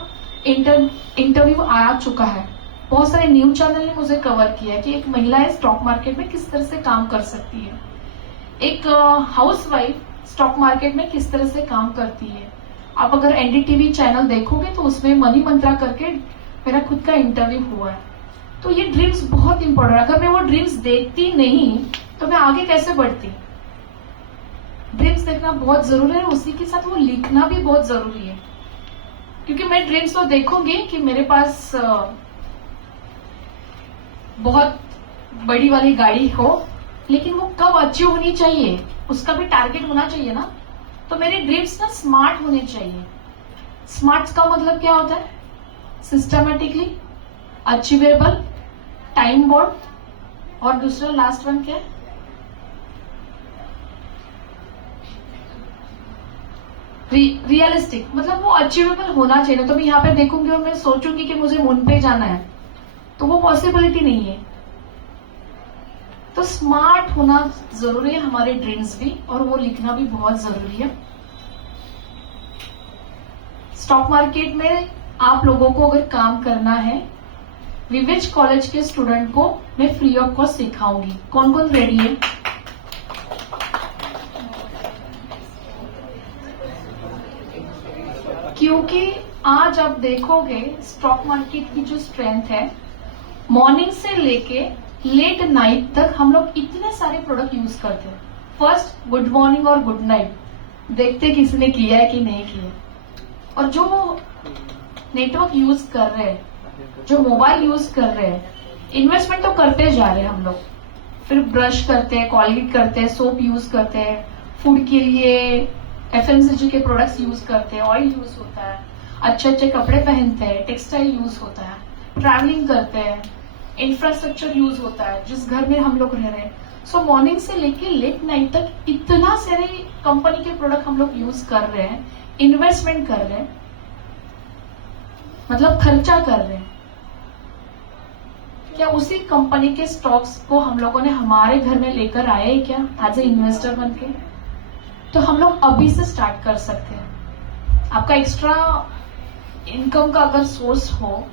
इंटरव्यू आ चुका है। बहुत सारे न्यूज चैनल ने मुझे कवर किया कि एक महिला स्टॉक मार्केट में किस तरह से काम कर सकती है, एक हाउसवाइफ स्टॉक मार्केट में किस तरह से काम करती है। आप अगर एनडीटीवी चैनल देखोगे तो उसमें मनी मंत्रा करके मेरा खुद का इंटरव्यू हुआ है। तो ये ड्रीम्स बहुत इंपॉर्टेंट है। अगर मैं वो ड्रीम्स देखती नहीं तो मैं आगे कैसे बढ़ती? ड्रीम्स देखना बहुत जरूरी है, उसी के साथ वो लिखना भी बहुत जरूरी है। क्योंकि मैं ड्रीम्स तो देखूंगी कि मेरे पास बहुत बड़ी वाली गाड़ी हो, लेकिन वो कब अचीव होनी चाहिए, उसका भी टारगेट होना चाहिए ना। तो मेरे ड्रीम्स ना स्मार्ट होने चाहिए। स्मार्ट का मतलब क्या होता है? सिस्टमेटिकली, अचीवेबल, टाइम बाउंड, और दूसरा लास्ट वन क्या है? रियलिस्टिक, मतलब वो अचीवेबल होना चाहिए। तो मैं यहाँ पे देखूंगी और मैं सोचूंगी कि मुझे मून पे जाना है, तो वो पॉसिबिलिटी नहीं है। तो स्मार्ट होना जरूरी है, हमारे ड्रीम्स भी, और वो लिखना भी बहुत जरूरी है। स्टॉक मार्केट में आप लोगों को अगर काम करना है, विवेक कॉलेज के स्टूडेंट को मैं फ्री ऑफ कॉस्ट सिखाऊंगी। कौन कौन रेडी है? क्योंकि आज आप देखोगे स्टॉक मार्केट की जो स्ट्रेंथ है, मॉर्निंग से लेके लेट नाइट तक हम लोग इतने सारे प्रोडक्ट यूज करते हैं। फर्स्ट गुड मॉर्निंग और गुड नाइट देखते किसने किया है कि नहीं किया। और जो नेटवर्क यूज कर रहे हैं, जो मोबाइल यूज कर रहे हैं, इन्वेस्टमेंट तो करते जा रहे हैं हम लोग। फिर ब्रश करते हैं, कॉलगेट करते हैं, सोप यूज करते हैं, फूड के लिए एफएमसीजी के प्रोडक्ट्स यूज करते हैं, ऑयल यूज होता है, अच्छे अच्छे कपड़े पहनते हैं, टेक्सटाइल यूज होता है, ट्रैवलिंग करते हैं, इंफ्रास्ट्रक्चर यूज होता है जिस घर में हम लोग रह रहे हैं। सो मॉर्निंग से लेके लेट नाइट तक इतना सारे कंपनी के प्रोडक्ट हम लोग यूज कर रहे हैं, इन्वेस्टमेंट कर रहे हैं, मतलब खर्चा कर रहे हैं। क्या उसी कंपनी के स्टॉक्स को हम लोगों ने हमारे घर में लेकर आए क्या एज ए इन्वेस्टर बन के? तो हम लोग अभी से स्टार्ट कर सकते हैं। आपका एक्स्ट्रा इनकम का अगर सोर्स हो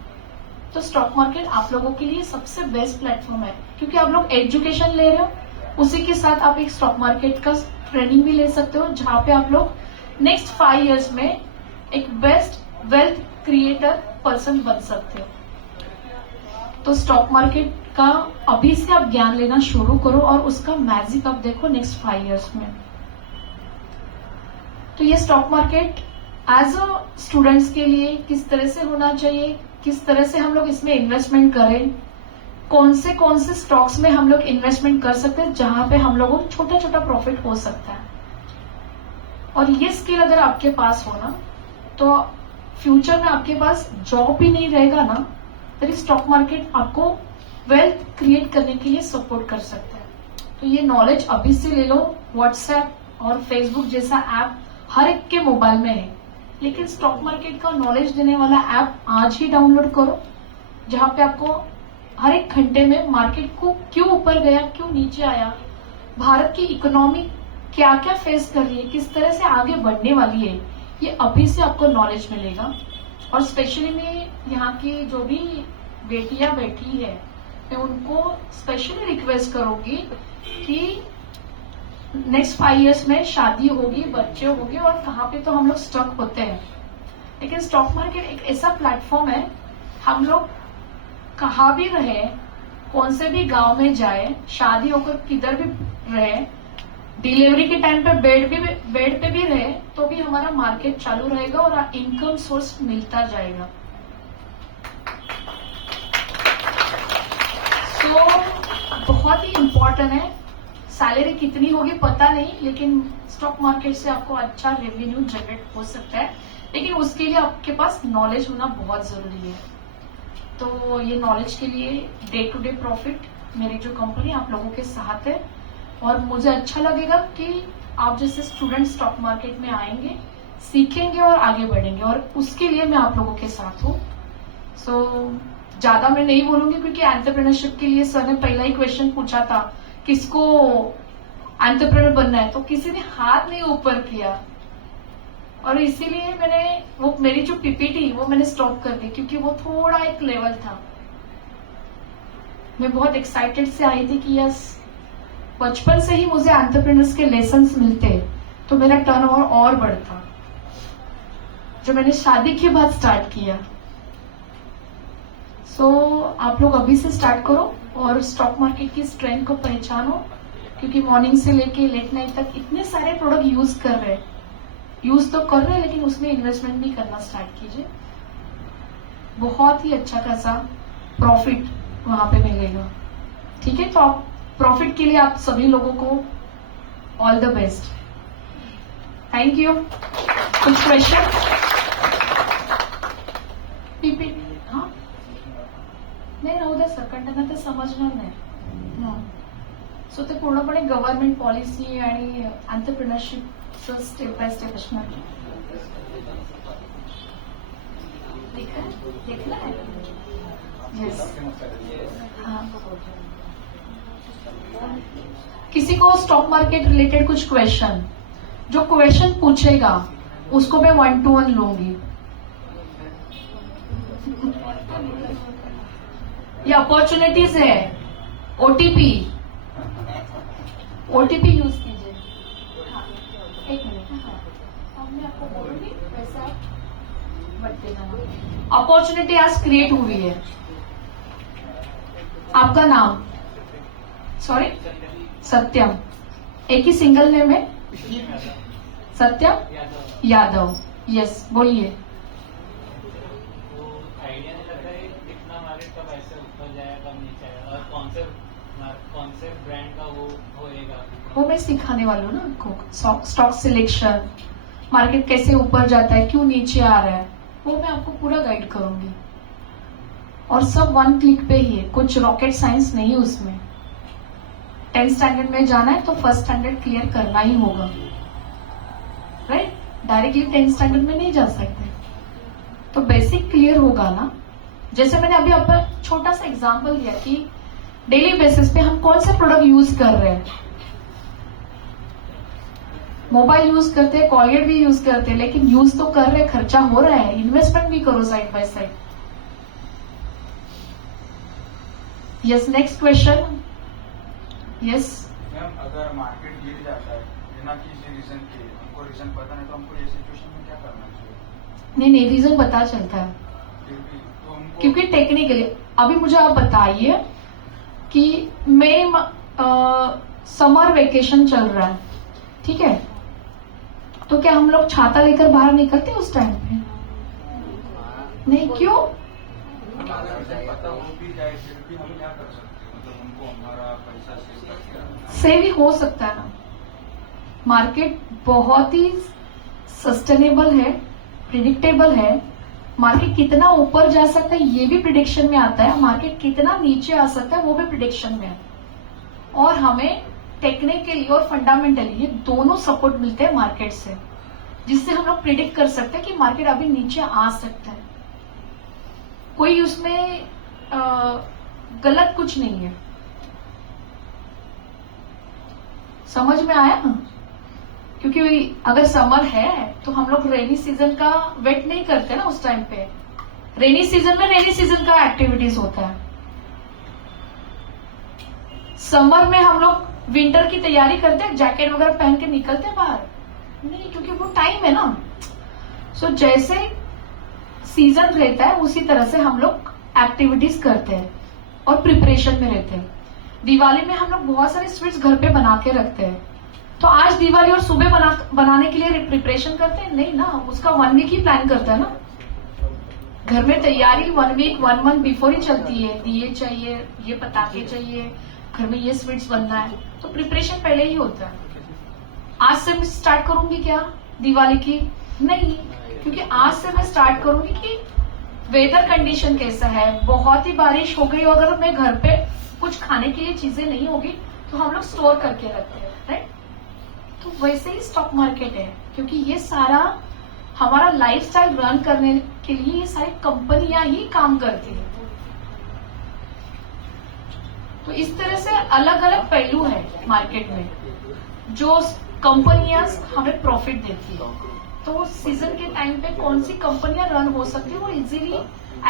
तो स्टॉक मार्केट आप लोगों के लिए सबसे बेस्ट प्लेटफॉर्म है, क्योंकि आप लोग एजुकेशन ले रहे हो, उसी के साथ आप एक स्टॉक मार्केट का ट्रेनिंग भी ले सकते हो, जहां पे आप लोग नेक्स्ट 5 इयर्स में एक बेस्ट वेल्थ क्रिएटर पर्सन बन सकते हो। तो स्टॉक मार्केट का अभी से आप ज्ञान लेना शुरू करो और उसका मैजिक आप देखो नेक्स्ट 5 इयर्स में। तो ये stock market as a students के लिए किस तरह से होना चाहिए, किस तरह से हम लोग इसमें इन्वेस्टमेंट करें, कौन से स्टॉक्स में हम लोग इन्वेस्टमेंट कर सकते हैं जहां पे हम लोगों को छोटा छोटा प्रॉफिट हो सकता है। और ये स्किल अगर आपके पास हो ना, तो फ्यूचर में आपके पास जॉब भी नहीं रहेगा ना, तो स्टॉक मार्केट आपको वेल्थ क्रिएट करने के लिए सपोर्ट कर सकता है। तो ये नॉलेज अभी से ले लो। व्हाट्सएप और फेसबुक जैसा ऐप हर एक के मोबाइल में है, लेकिन स्टॉक मार्केट का नॉलेज देने वाला ऐप आज ही डाउनलोड करो, जहां पे आपको हर एक घंटे में मार्केट को क्यों ऊपर गया, क्यों नीचे आया, भारत की इकोनॉमी क्या क्या फेस कर रही है, किस तरह से आगे बढ़ने वाली है, ये अभी से आपको नॉलेज मिलेगा। और स्पेशली मैं यहाँ की जो भी बेटियां बैठी है, मैं उनको स्पेशली रिक्वेस्ट करूंगी कि नेक्स्ट 5 years में शादी होगी, बच्चे होंगे, और कहाँ पे तो हम लोग स्टक होते हैं। लेकिन स्टॉक मार्केट एक ऐसा प्लेटफॉर्म है, हम लोग कहाँ भी रहे, कौन से भी गांव में जाए, शादी होकर किधर भी रहे, डिलीवरी के टाइम पे बेड पे भी रहे, तो भी हमारा मार्केट चालू रहेगा और इनकम सोर्स मिलता जाएगा। तो बहुत ही इम्पोर्टेंट है। सैलरी कितनी होगी पता नहीं, लेकिन स्टॉक मार्केट से आपको अच्छा रेवेन्यू जनरेट हो सकता है, लेकिन उसके लिए आपके पास नॉलेज होना बहुत जरूरी है। तो ये नॉलेज के लिए डे टू डे प्रॉफिट मेरी जो कंपनी आप लोगों के साथ है, और मुझे अच्छा लगेगा कि आप जैसे स्टूडेंट स्टॉक मार्केट में आएंगे, सीखेंगे और आगे बढ़ेंगे, और उसके लिए मैं आप लोगों के साथ हूँ। सो ज्यादा मैं नहीं बोलूंगी, क्योंकि एंटरप्रेन्योरशिप के लिए सर ने पहला ही क्वेश्चन पूछा था, किसको एंटरप्रेन्योर बनना है, तो किसी ने हाथ नहीं ऊपर किया, और इसीलिए मैंने वो मेरी जो पीपीटी वो मैंने स्टॉप कर दी, क्योंकि वो थोड़ा एक लेवल था। मैं बहुत एक्साइटेड से आई थी कि यस, बचपन से ही मुझे एंटरप्रेन्योर्स के लेसन्स मिलते तो मेरा टर्नओवर और बढ़ता, जो मैंने शादी के बाद स्टार्ट किया। सो आप लोग अभी से स्टार्ट करो और स्टॉक मार्केट की स्ट्रेंथ को पहचानो, क्योंकि मॉर्निंग से लेके लेट नाइट तक इतने सारे प्रोडक्ट यूज कर रहे हैं, लेकिन उसमें इन्वेस्टमेंट भी करना स्टार्ट कीजिए। बहुत ही अच्छा खासा प्रॉफिट वहां पे मिलेगा। ठीक है, तो आप प्रॉफिट के लिए आप सभी लोगों को all the best. Thank you. कुछ क्वेश्चन? पीपीटी हाँ नाही राहू द्या सर, कारण त्यांना ते समजणार नाही। सो ते पूर्णपणे गव्हर्नमेंट पॉलिसी आणि एंटरप्रेन्योरशिपचं स्टेप बाय स्टेप असणार। देखना है? यस। हाँ। किसी को स्टॉक मार्केट रिलेटेड कुछ क्वेश्चन, जो क्वेश्चन पूछेगा उसको मैं 1-to-1 लूंगी। ये अपॉर्चुनिटीज है, ओटीपी यूज कीजिए। हाँ, 1 मिनट। हाँ, अब मैं आपको बोलूंगी, वैसा बढ़ते जाना। अपॉर्चुनिटी आज क्रिएट हुई है। आपका नाम? सॉरी, सत्यम। एक ही सिंगल नेम है? सत्यम यादव। यस, बोलिए। आइडिया नहीं लग रहा है कितना मार्केट कब ऐसे ऊपर जाएगा, कब नीचे आएगा, और कौन से ब्रांड का वो होएगा, वो मैं सिखाने वाली हूँ ना आपको। स्टॉक सिलेक्शन, मार्केट कैसे ऊपर जाता है, क्यों नीचे आ रहा है, वो मैं आपको पूरा गाइड करूंगी। और सब 1 क्लिक पे ही है, कुछ रॉकेट साइंस नहीं उसमें। 10th स्टैंडर्ड में जाना है तो 1st स्टैंडर्ड क्लियर करना ही होगा, राइट? डायरेक्टली 10th स्टैंडर्ड में नहीं जा सकते, तो बेसिक क्लियर होगा ना। जैसे मैंने अभी आपको छोटा सा एग्जांपल दिया कि डेली बेसिस पे हम कौन से प्रोडक्ट यूज कर रहे हैं। मोबाइल यूज करते हैं, कॉलगेट भी यूज करते हैं, लेकिन यूज तो कर रहे, खर्चा हो रहा है, इन्वेस्टमेंट भी करो side by side. Yes, next question. Yes ma'am, अगर मार्केट गिर जाता है बिना किसी रीजन के, हमको रीजन पता नहीं, तो हमको ये सिचुएशन में क्या करना चाहिए? नहीं, रीजन पता चलता है, फिर भी तो हमको क्योंकि टेक्निकली अभी मुझे आप बताइए कि मई समर वेकेशन चल रहा है, ठीक है, तो क्या हम लोग छाता लेकर बाहर निकलते उस टाइम पे? नहीं, क्यों? पता हो भी जाए फिर भी हम क्या कर सकते हैं? मतलब हमको हमारा पैसा सेव करके रखना है। सेव ही हो सकता है ना। मार्केट बहुत ही सस्टेनेबल है, प्रिडिक्टेबल है, मार्केट कितना ऊपर जा सकता है ये भी प्रिडिक्शन में आता है, मार्केट कितना नीचे आ सकता है वो भी प्रिडिक्शन में है। और हमें टेक्निकली और फंडामेंटली ये दोनों सपोर्ट मिलते हैं मार्केट से, जिससे हम लोग प्रिडिक्ट कर सकते हैं कि मार्केट अभी नीचे आ सकता है। कोई उसमें गलत कुछ नहीं है। समझ में आया ना? क्योंकि अगर समर है तो हम लोग रेनी सीजन का वेट नहीं करते ना उस टाइम पे। रेनी सीजन में रेनी सीजन का एक्टिविटीज होता है। समर में हम लोग विंटर की तैयारी करते हैं, जैकेट वगैरह पहन के निकलते हैं बाहर नहीं, क्योंकि वो टाइम है ना। सो जैसे सीजन रहता है उसी तरह से हम लोग एक्टिविटीज करते हैं और प्रिपरेशन में रहते हैं। दिवाली में हम लोग बहुत सारे स्वीट्स घर पे बना के रखते हैं, तो आज दिवाली और सुबह बनाने के लिए प्रिपरेशन करते हैं नहीं ना, उसका 1 वीक ही प्लान करता है ना। घर में तैयारी 1 वीक 1 मंथ बिफोर ही चलती है। दिए चाहिए, ये पटाखे चाहिए, घर में ये स्वीट्स बनना है, तो प्रिपरेशन पहले ही होता है। आज से मैं स्टार्ट करूंगी क्या दिवाली की? नहीं, क्योंकि आज से मैं स्टार्ट करूंगी कि वेदर कंडीशन कैसा है, बहुत ही बारिश हो गई, अगर मैं घर पे कुछ खाने के लिए चीजें नहीं होगी तो हम लोग स्टोर करके रखते हैं, राइट? तो वैसे ही स्टॉक मार्केट है, क्योंकि ये सारा हमारा लाइफस्टाइल रन करने के लिए ये सारी कंपनियां ही काम करती है। तो इस तरह से अलग अलग पहलू है मार्केट में जो कंपनियां हमें प्रॉफिट देती है। तो सीजन के टाइम पे कौन सी कंपनियां रन हो सकती है वो इजीली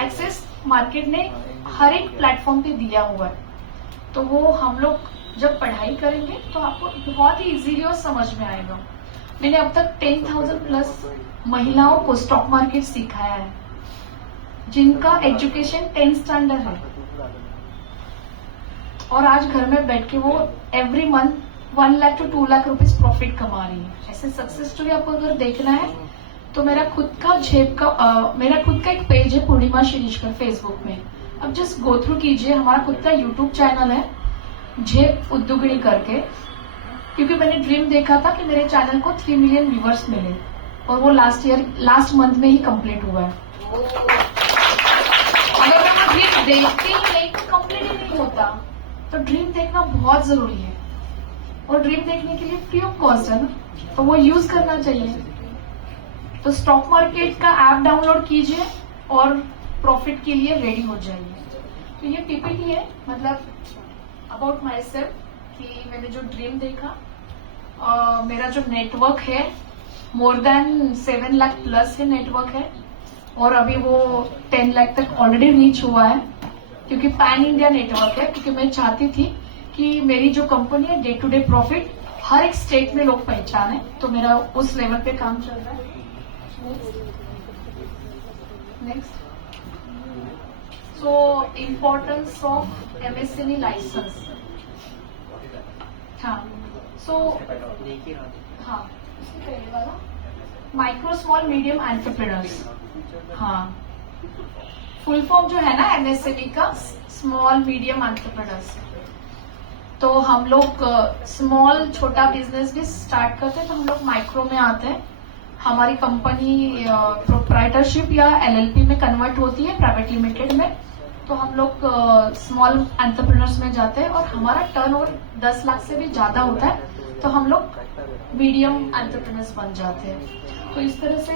एक्सेस मार्केट ने हर एक प्लेटफॉर्म पे दिया हुआ है। तो वो हम लोग जब पढ़ाई करेंगे तो आपको बहुत ही इजीली और समझ में आएगा। मैंने अब तक 10,000 प्लस महिलाओं को स्टॉक मार्केट सिखाया है, जिनका एजुकेशन 10th स्टैंडर्ड है, और आज घर में बैठ के वो every month 1 lakh to 2 lakh rupees profit कमा रही है। ऐसे सक्सेस स्टोरी आपको अगर देखना है तो मेरा खुद का एक पेज है पूर्णिमा शिरीषकर फेसबुक में। अब जस्ट गो थ्रू कीजिए। हमारा खुद का यूट्यूब चैनल है झेप उद्योगिनी करके, क्योंकि मैंने ड्रीम देखा था कि मेरे चैनल को 3 मिलियन व्यूवर्स मिले, और वो लास्ट मंथ में ही कंप्लीट हुआ है। अगर मैं ड्रीम देखते ही नहीं तो कंप्लीट ही नहीं होता। तो ड्रीम देखना बहुत जरूरी है, और ड्रीम देखने के लिए फ्री ऑफ कॉस्ट है ना, तो वो यूज करना चाहिए। तो स्टॉक मार्केट का ऐप डाउनलोड कीजिए और प्रॉफिट के लिए रेडी हो जाइए। तो ये पीपीटी है, मतलब अबाउट माई सेल्फ, कि मैंने जो ड्रीम देखा, मेरा जो नेटवर्क है मोर देन 7 लाख प्लस है नेटवर्क है, और अभी वो 10 लाख तक ऑलरेडी रीच हुआ है, क्योंकि पैन इंडिया नेटवर्क है। क्योंकि मैं चाहती थी कि मेरी जो कंपनी है डे टू डे प्रॉफिट हर एक स्टेट में लोग पहचाने, तो मेरा उस लेवल पे काम चल रहा है। Next, so importance of MSME license. हाँ, सो हाँ, पहले वाला माइक्रो स्मॉल मीडियम एंटरप्रेन्योर्स। हाँ, फुल फॉर्म जो है ना MSME का, स्मॉल मीडियम एंटरप्रेन्योर्स। तो हम लोग स्मॉल छोटा बिजनेस भी स्टार्ट करते हैं तो हम लोग माइक्रो में आते हैं। हमारी कंपनी प्रोप्राइटरशिप या LLP में कन्वर्ट होती है, प्राइवेट लिमिटेड में। तो हम लोग स्मॉल एंटरप्रेन्योर्स में जाते हैं, और हमारा टर्नओवर 10 लाख से भी ज्यादा होता है, तो हम लोग मीडियम एंटरप्रेन्योर्स बन जाते हैं। तो इस तरह से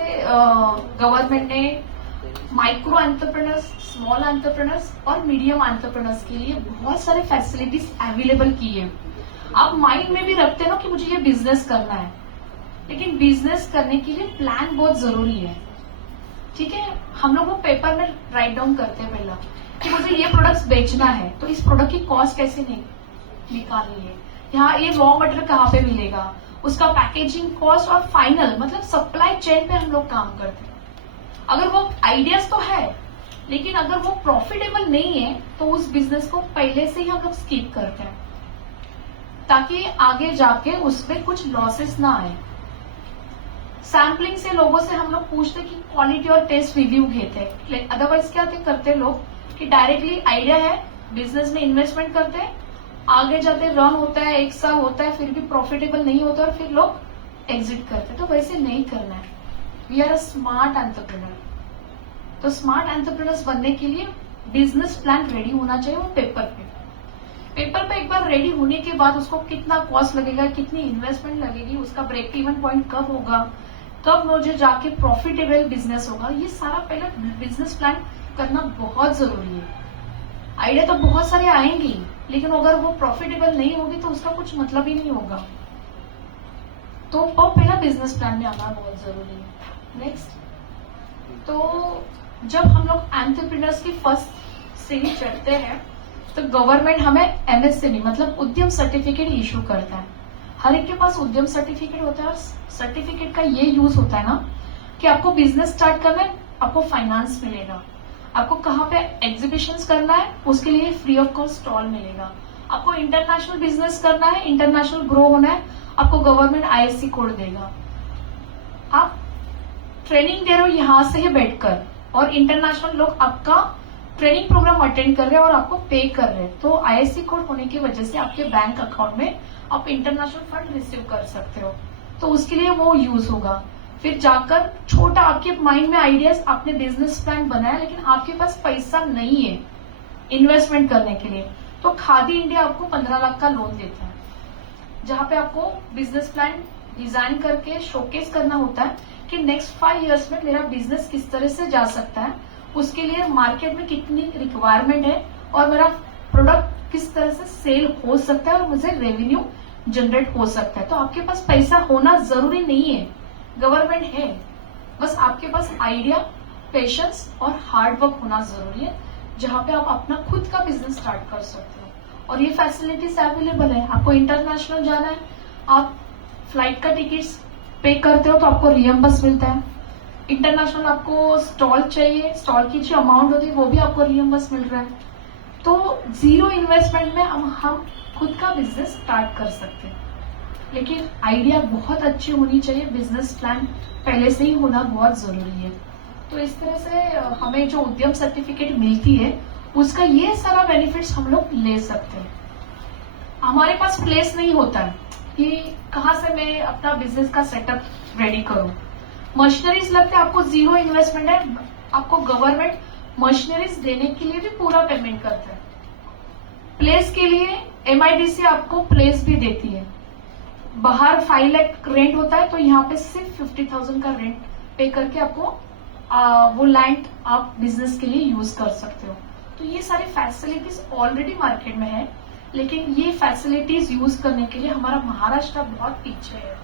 गवर्नमेंट ने माइक्रो एंटरप्रेन्योर्स, स्मॉल एंटरप्रेन्योर्स और मीडियम एंटरप्रेन्योर्स के लिए बहुत सारे फैसिलिटीज अवेलेबल की है। आप माइंड में भी रखते हो ना कि मुझे ये बिजनेस करना है, लेकिन बिजनेस करने के लिए प्लान बहुत जरूरी है। ठीक है, हम लोग वो पेपर में राइट डाउन करते हैं पहला कि मुझे ये प्रोडक्ट्स बेचना है, तो इस प्रोडक्ट की कॉस्ट कैसे निकालनी है, यहाँ ये रॉ मटेरियल कहाँ पे मिलेगा, उसका पैकेजिंग कॉस्ट, और फाइनल मतलब सप्लाई चेन पे हम लोग काम करते हैं। अगर वो आइडियाज तो है, लेकिन अगर वो प्रॉफिटेबल नहीं है तो उस बिजनेस को पहले से ही हम लोग स्किप करते हैं, ताकि आगे जाके उसमें कुछ लॉसेस ना आए। सैम्पलिंग से लोगों से हम लोग पूछते कि क्वालिटी और टेस्ट रिव्यू घेते, अदरवाइज क्या करते लोग कि डायरेक्टली आइडिया है, बिजनेस में इन्वेस्टमेंट करते हैं, आगे जाते रन होता है, 1 साल होता है, फिर भी प्रॉफिटेबल नहीं होता और फिर लोग एग्जिट करते हैं। तो वैसे नहीं करना है। We are a smart entrepreneur, तो स्मार्ट एंटरप्रेन्योर्स बनने के लिए बिजनेस प्लान रेडी होना चाहिए, वो पेपर पे एक बार रेडी होने के बाद उसको कितना कॉस्ट लगेगा, कितनी इन्वेस्टमेंट लगेगी, उसका ब्रेक इवन पॉइंट कब होगा, कब मुझे जाके प्रॉफिटेबल बिजनेस होगा, ये सारा पहले बिजनेस प्लान करना बहुत जरूरी है। आइडिया तो बहुत सारे आएंगी, लेकिन अगर वो प्रॉफिटेबल नहीं होगी तो उसका कुछ मतलब ही नहीं होगा। तो वो पहला बिजनेस प्लान में आना बहुत जरूरी है। नेक्स्ट, तो जब हम लोग एंटरप्रेन्योर्स की फर्स्ट सीढ़ी चढ़ते हैं तो गवर्नमेंट हमें एमएसएमई मतलब उद्यम सर्टिफिकेट इशू करता है। हर एक के पास उद्यम सर्टिफिकेट होता है और सर्टिफिकेट का ये यूज होता है ना कि आपको बिजनेस स्टार्ट करना है, आपको फाइनेंस मिलेगा, आपको कहाँ पे एग्जीबिशंस करना है उसके लिए फ्री ऑफ कॉस्ट स्टॉल मिलेगा, आपको इंटरनेशनल बिजनेस करना है, इंटरनेशनल ग्रो होना है, आपको गवर्नमेंट आईएससी कोड देगा। आप ट्रेनिंग दे रहे हो यहां से ही बैठकर और इंटरनेशनल लोग आपका ट्रेनिंग प्रोग्राम अटेंड कर रहे हैं और आपको पे कर रहे हैं। तो आईएससी कोड होने की वजह से आपके बैंक अकाउंट में आप इंटरनेशनल फंड रिसीव कर सकते हो, तो उसके लिए वो यूज होगा। फिर जाकर छोटा आपके माइंड में आइडियाज, आपने बिजनेस प्लान बनाया लेकिन आपके पास पैसा नहीं है इन्वेस्टमेंट करने के लिए, तो खादी इंडिया आपको 15 लाख का लोन देता है, जहां पे आपको बिजनेस प्लान डिजाइन करके शोकेस करना होता है कि नेक्स्ट 5 इयर्स में मेरा बिजनेस किस तरह से जा सकता है, उसके लिए मार्केट में कितनी रिक्वायरमेंट है और मेरा प्रोडक्ट किस तरह से सेल हो सकता है और मुझे रेवेन्यू जनरेट हो सकता है। तो आपके पास पैसा होना जरूरी नहीं है, गवर्नमेंट है, बस आपके पास आइडिया, पेशेंस और हार्ड वर्क होना जरूरी है, जहां पे आप अपना खुद का बिजनेस स्टार्ट कर सकते हो। और ये फैसिलिटीज अवेलेबल है। आपको इंटरनेशनल जाना है, आप फ्लाइट का टिकट्स पे करते हो तो आपको रियम्बर्स मिलता है। इंटरनेशनल आपको स्टॉल चाहिए, स्टॉल की जो अमाउंट होती है वो भी आपको रियम्बर्स मिल रहा है। तो जीरो इन्वेस्टमेंट में हम खुद का बिजनेस स्टार्ट कर सकते हैं, लेकिन आइडिया बहुत अच्छी होनी चाहिए, बिजनेस प्लान पहले से ही होना बहुत जरूरी है। तो इस तरह से हमें जो उद्यम सर्टिफिकेट मिलती है उसका ये सारा बेनिफिट्स हम लोग ले सकते हैं। हमारे पास प्लेस नहीं होता है कि कहाँ से मैं अपना बिजनेस का सेटअप रेडी करूं। मशीनरीज लगते हैं, आपको जीरो इन्वेस्टमेंट है, आपको गवर्नमेंट मशीनरीज देने के लिए भी पूरा पेमेंट करता है। प्लेस के लिए एमआईडीसी आपको प्लेस भी देती है। बाहर 5 लाख रेंट होता है, तो यहाँ पे सिर्फ 50,000 का रेंट पे करके आपको वो लैंड आप बिजनेस के लिए यूज कर सकते हो। तो ये सारी फैसिलिटीज ऑलरेडी मार्केट में है, लेकिन ये फैसिलिटीज यूज करने के लिए हमारा महाराष्ट्र बहुत पीछे है।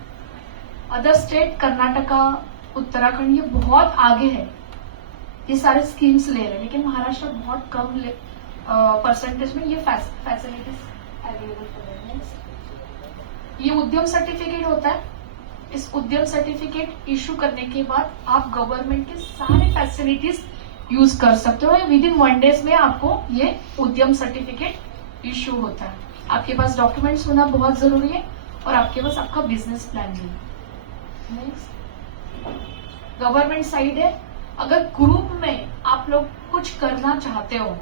अदर स्टेट कर्नाटका, उत्तराखंड ये बहुत आगे है, ये सारे स्कीम्स ले रहे हैं, लेकिन महाराष्ट्र बहुत कम परसेंटेज में ये फैसिलिटीज अवेलेबल कर रहे हैं। ये उद्यम सर्टिफिकेट होता है। इस उद्यम सर्टिफिकेट इशू करने के बाद आप गवर्नमेंट के सारे फैसिलिटीज यूज कर सकते हो। विद इन 1 डेज में आपको ये उद्यम सर्टिफिकेट इशू होता है। आपके पास डॉक्यूमेंट्स होना बहुत जरूरी है और आपके पास आपका बिजनेस प्लान भी। नेक्स्ट, गवर्नमेंट साइड है। अगर ग्रुप में आप लोग कुछ करना चाहते हो,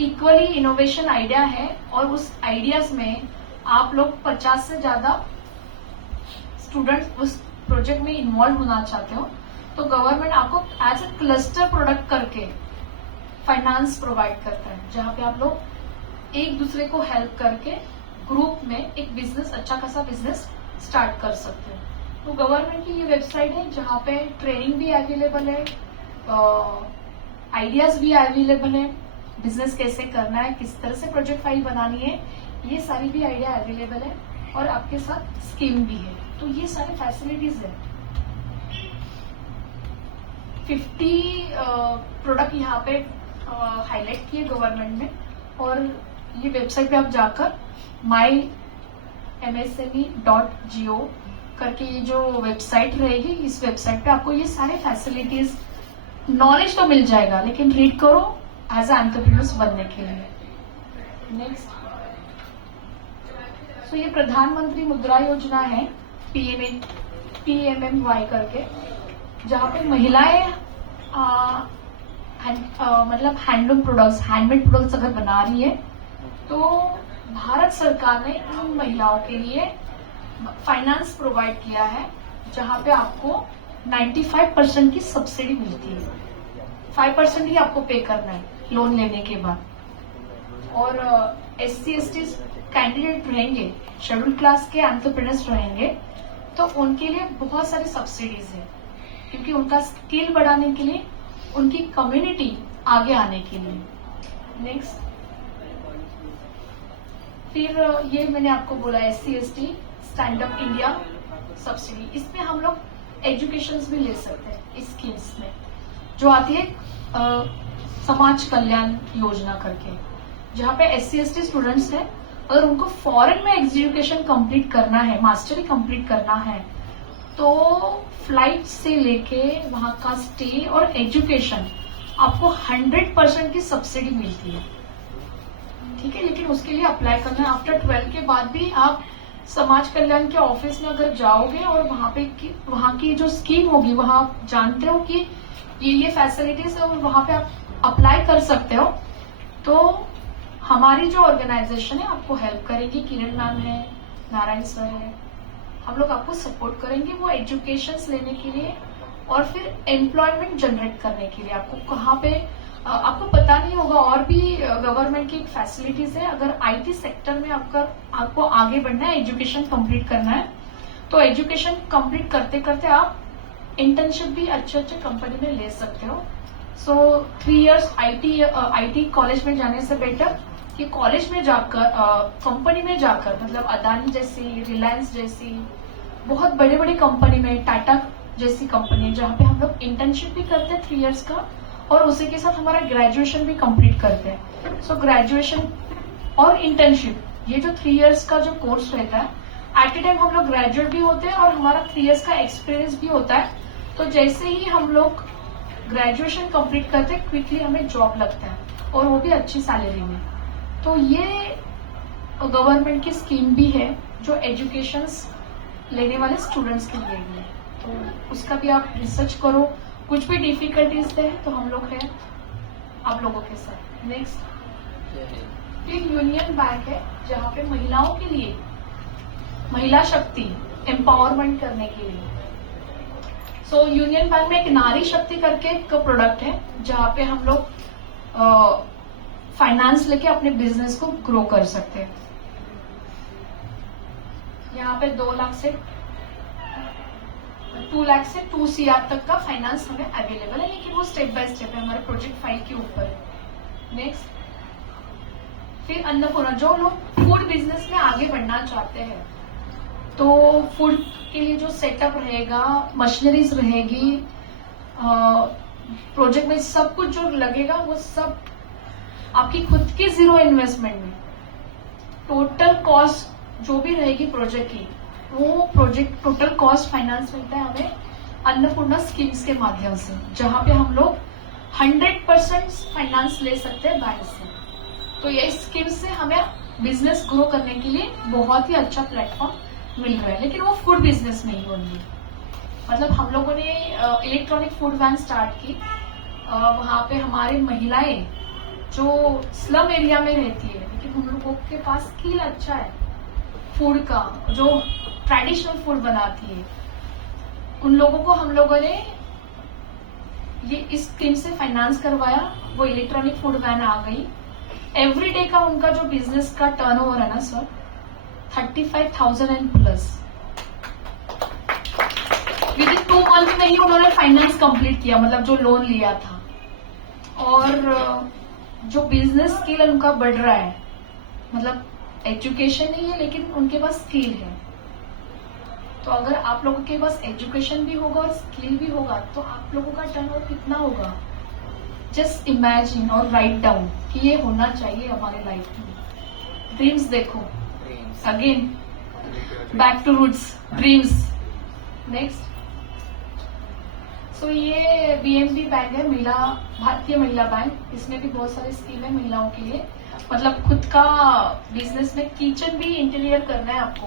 इक्वली इनोवेशन आइडिया है और उस आइडियाज में आप लोग 50 से ज्यादा स्टूडेंट्स उस प्रोजेक्ट में इन्वॉल्व होना चाहते हो, तो गवर्नमेंट आपको एज ए क्लस्टर प्रोडक्ट करके फाइनेंस प्रोवाइड करता है, जहां पे आप लोग एक दूसरे को हेल्प करके ग्रुप में एक बिजनेस, अच्छा खासा बिजनेस स्टार्ट कर सकते हो। तो गवर्नमेंट की ये वेबसाइट है जहां पे ट्रेनिंग भी अवेलेबल है, आइडियाज भी अवेलेबल है, बिजनेस कैसे करना है, किस तरह से प्रोजेक्ट फाइल बनानी है, ये सारी भी आइडिया अवेलेबल है और आपके साथ स्कीम भी है। तो ये सारी फैसिलिटीज है। 50 प्रोडक्ट यहाँ पे हाईलाइट किए गवर्नमेंट ने, और ये वेबसाइट पे आप जाकर mymsme.go करके ये जो वेबसाइट रहेगी, इस वेबसाइट पे आपको ये सारे फैसिलिटीज, नॉलेज तो मिल जाएगा, लेकिन रीड करो एज ए एंटरप्रेन्योर्स बनने के लिए। नेक्स्ट, तो ये प्रधानमंत्री मुद्रा योजना है, PMMY करके, जहाँ पे महिलाएं मतलब हैंडलूम प्रोडक्ट्स, हैंडमेड प्रोडक्ट्स अगर बना रही है, तो भारत सरकार ने इन महिलाओं के लिए फाइनेंस प्रोवाइड किया है, जहाँ पे आपको 95% की सब्सिडी मिलती है। 5% ही आपको पे करना है लोन लेने के बाद। और SC/ST कैंडिडेट रहेंगे, शेड्यूल क्लास के एंटरप्रेन्योर्स रहेंगे, तो उनके लिए बहुत सारी सब्सिडीज है, क्योंकि उनका स्किल बढ़ाने के लिए, उनकी कम्युनिटी आगे आने के लिए। नेक्स्ट, फिर ये मैंने आपको बोला SC/ST stand up India subsidy, इसमें हम लोग एजुकेशन भी ले सकते हैं इस स्कीम्स में, जो आती है समाज कल्याण योजना करके, जहाँ पे SC/ST स्टूडेंट्स हैं, अगर उनको फॉरेन में एजुकेशन कंप्लीट करना है, मास्टरी कंप्लीट करना है, तो फ्लाइट से लेके वहां का स्टे और एजुकेशन आपको 100% की सब्सिडी मिलती है। ठीक है, लेकिन उसके लिए अप्लाई करना है। आफ्टर 12 के बाद भी आप समाज कल्याण के ऑफिस में अगर जाओगे और वहां की जो स्कीम होगी, वहां आप जानते हो कि ये फैसिलिटीज है और वहां पे आप अप्लाई कर सकते हो, तो हमारी जो ऑर्गेनाइजेशन है आपको हेल्प करेगी। किरण मैम है, नारायण सर है, हम लोग आपको सपोर्ट करेंगे वो एजुकेशन लेने के लिए और फिर एम्प्लॉयमेंट जनरेट करने के लिए। आपको कहाँ पे आपको पता नहीं होगा, और भी गवर्नमेंट की फैसिलिटीज है। अगर IT सेक्टर में आपको आगे बढ़ना है, एजुकेशन कंप्लीट करना है, तो एजुकेशन कंप्लीट करते करते आप इंटर्नशिप भी अच्छे कंपनी में ले सकते हो। सो 3 इयर्स IT कॉलेज में जाने से बेटर कि कॉलेज में जाकर कंपनी में जाकर, मतलब अदानी जैसी, रिलायंस जैसी बहुत बड़े बड़े कंपनी में, टाटा जैसी कंपनी, जहाँ पे हम लोग इंटर्नशिप भी करते हैं 3 इयर्स का, और उसी के साथ हमारा ग्रेजुएशन भी कंप्लीट करते हैं। सो ग्रेजुएशन और इंटर्नशिप, ये जो 3 इयर्स का जो कोर्स रहता है, एट ए टाइम हम लोग ग्रेजुएट भी होते हैं और हमारा 3 इयर्स का एक्सपीरियंस भी होता है। तो जैसे ही हम लोग ग्रेजुएशन कंप्लीट करते हैं, क्विकली हमें जॉब लगता है, और वो भी अच्छी सैलरी में। तो ये गवर्नमेंट की स्कीम भी है जो एजुकेशन लेने वाले स्टूडेंट्स के लिए भी है, तो उसका भी आप रिसर्च करो। कुछ भी डिफिकल्टीज है तो हम लोग हैं आप लोगों के साथ। नेक्स्ट, एक यूनियन बैंक है जहाँ पे महिलाओं के लिए महिला शक्ति एम्पावरमेंट करने के लिए, सो यूनियन बैंक में एक नारी शक्ति करके एक प्रोडक्ट है, जहाँ पे हम लोग फाइनेंस लेके अपने बिजनेस को ग्रो कर सकते हैं। यहाँ पे 2 लाख से 2 लाख से 2 CR तक का फाइनेंस हमें अवेलेबल है, लेकिन वो स्टेप बाय स्टेप है, हमारे प्रोजेक्ट 5 के ऊपर है। नेक्स्ट, फिर अन्नपूर्णा, जो लोग फूड बिजनेस में आगे बढ़ना चाहते हैं, तो फूड के लिए जो सेटअप रहेगा, मशीनरीज रहेगी, प्रोजेक्ट में सब कुछ जो लगेगा, वो सब आपकी खुद की 0 इन्वेस्टमेंट में, टोटल कॉस्ट जो भी रहेगी प्रोजेक्ट की, वो प्रोजेक्ट टोटल कॉस्ट फाइनेंस मिलता है हमें अन्नपूर्णा स्कीम्स के माध्यम से, जहां पे हम लोग 100% फाइनेंस ले सकते हैं बैंक से। तो ये स्कीम से हमें बिजनेस ग्रो करने के लिए बहुत ही अच्छा प्लेटफॉर्म मिल रहा है, लेकिन वो फूड बिजनेस में ही होंगी। मतलब हम लोगों ने इलेक्ट्रॉनिक फूड वैन स्टार्ट की, वहां पे हमारी महिलाएं जो स्लम एरिया में रहती है, लेकिन हम लोगों के पास स्किल अच्छा है फूड का, जो ट्रेडिशनल फूड बनाती है, उन लोगों को हम लोगों ने ये इस स्कीम से फाइनेंस करवाया, वो इलेक्ट्रॉनिक फूड वैन आ गई। एवरी डे का उनका जो बिजनेस का टर्नओवर है ना sir, 35,000 and plus. With in 2 month में ही उन्होंने फाइनेंस कंप्लीट किया, मतलब जो लोन लिया था, और जो बिजनेस स्किल उनका बढ़ रहा है, मतलब एजुकेशन नहीं है लेकिन उनके पास स्किल है। तो अगर आप लोगों के पास एजुकेशन भी होगा और स्किल भी होगा, तो आप लोगों का टर्नओवर कितना होगा। जस्ट इमेजिन और राइट डाउन कि ये होना चाहिए हमारे लाइफ में। ड्रीम्स देखो, again back to roots, dreams. Next, so ये BMB बैंक है, भारतीय महिला बैंक। इसमें भी बहुत सारी स्कीम है महिलाओं के लिए, मतलब खुद का बिजनेस में किचन भी इंटीरियर करना है आपको,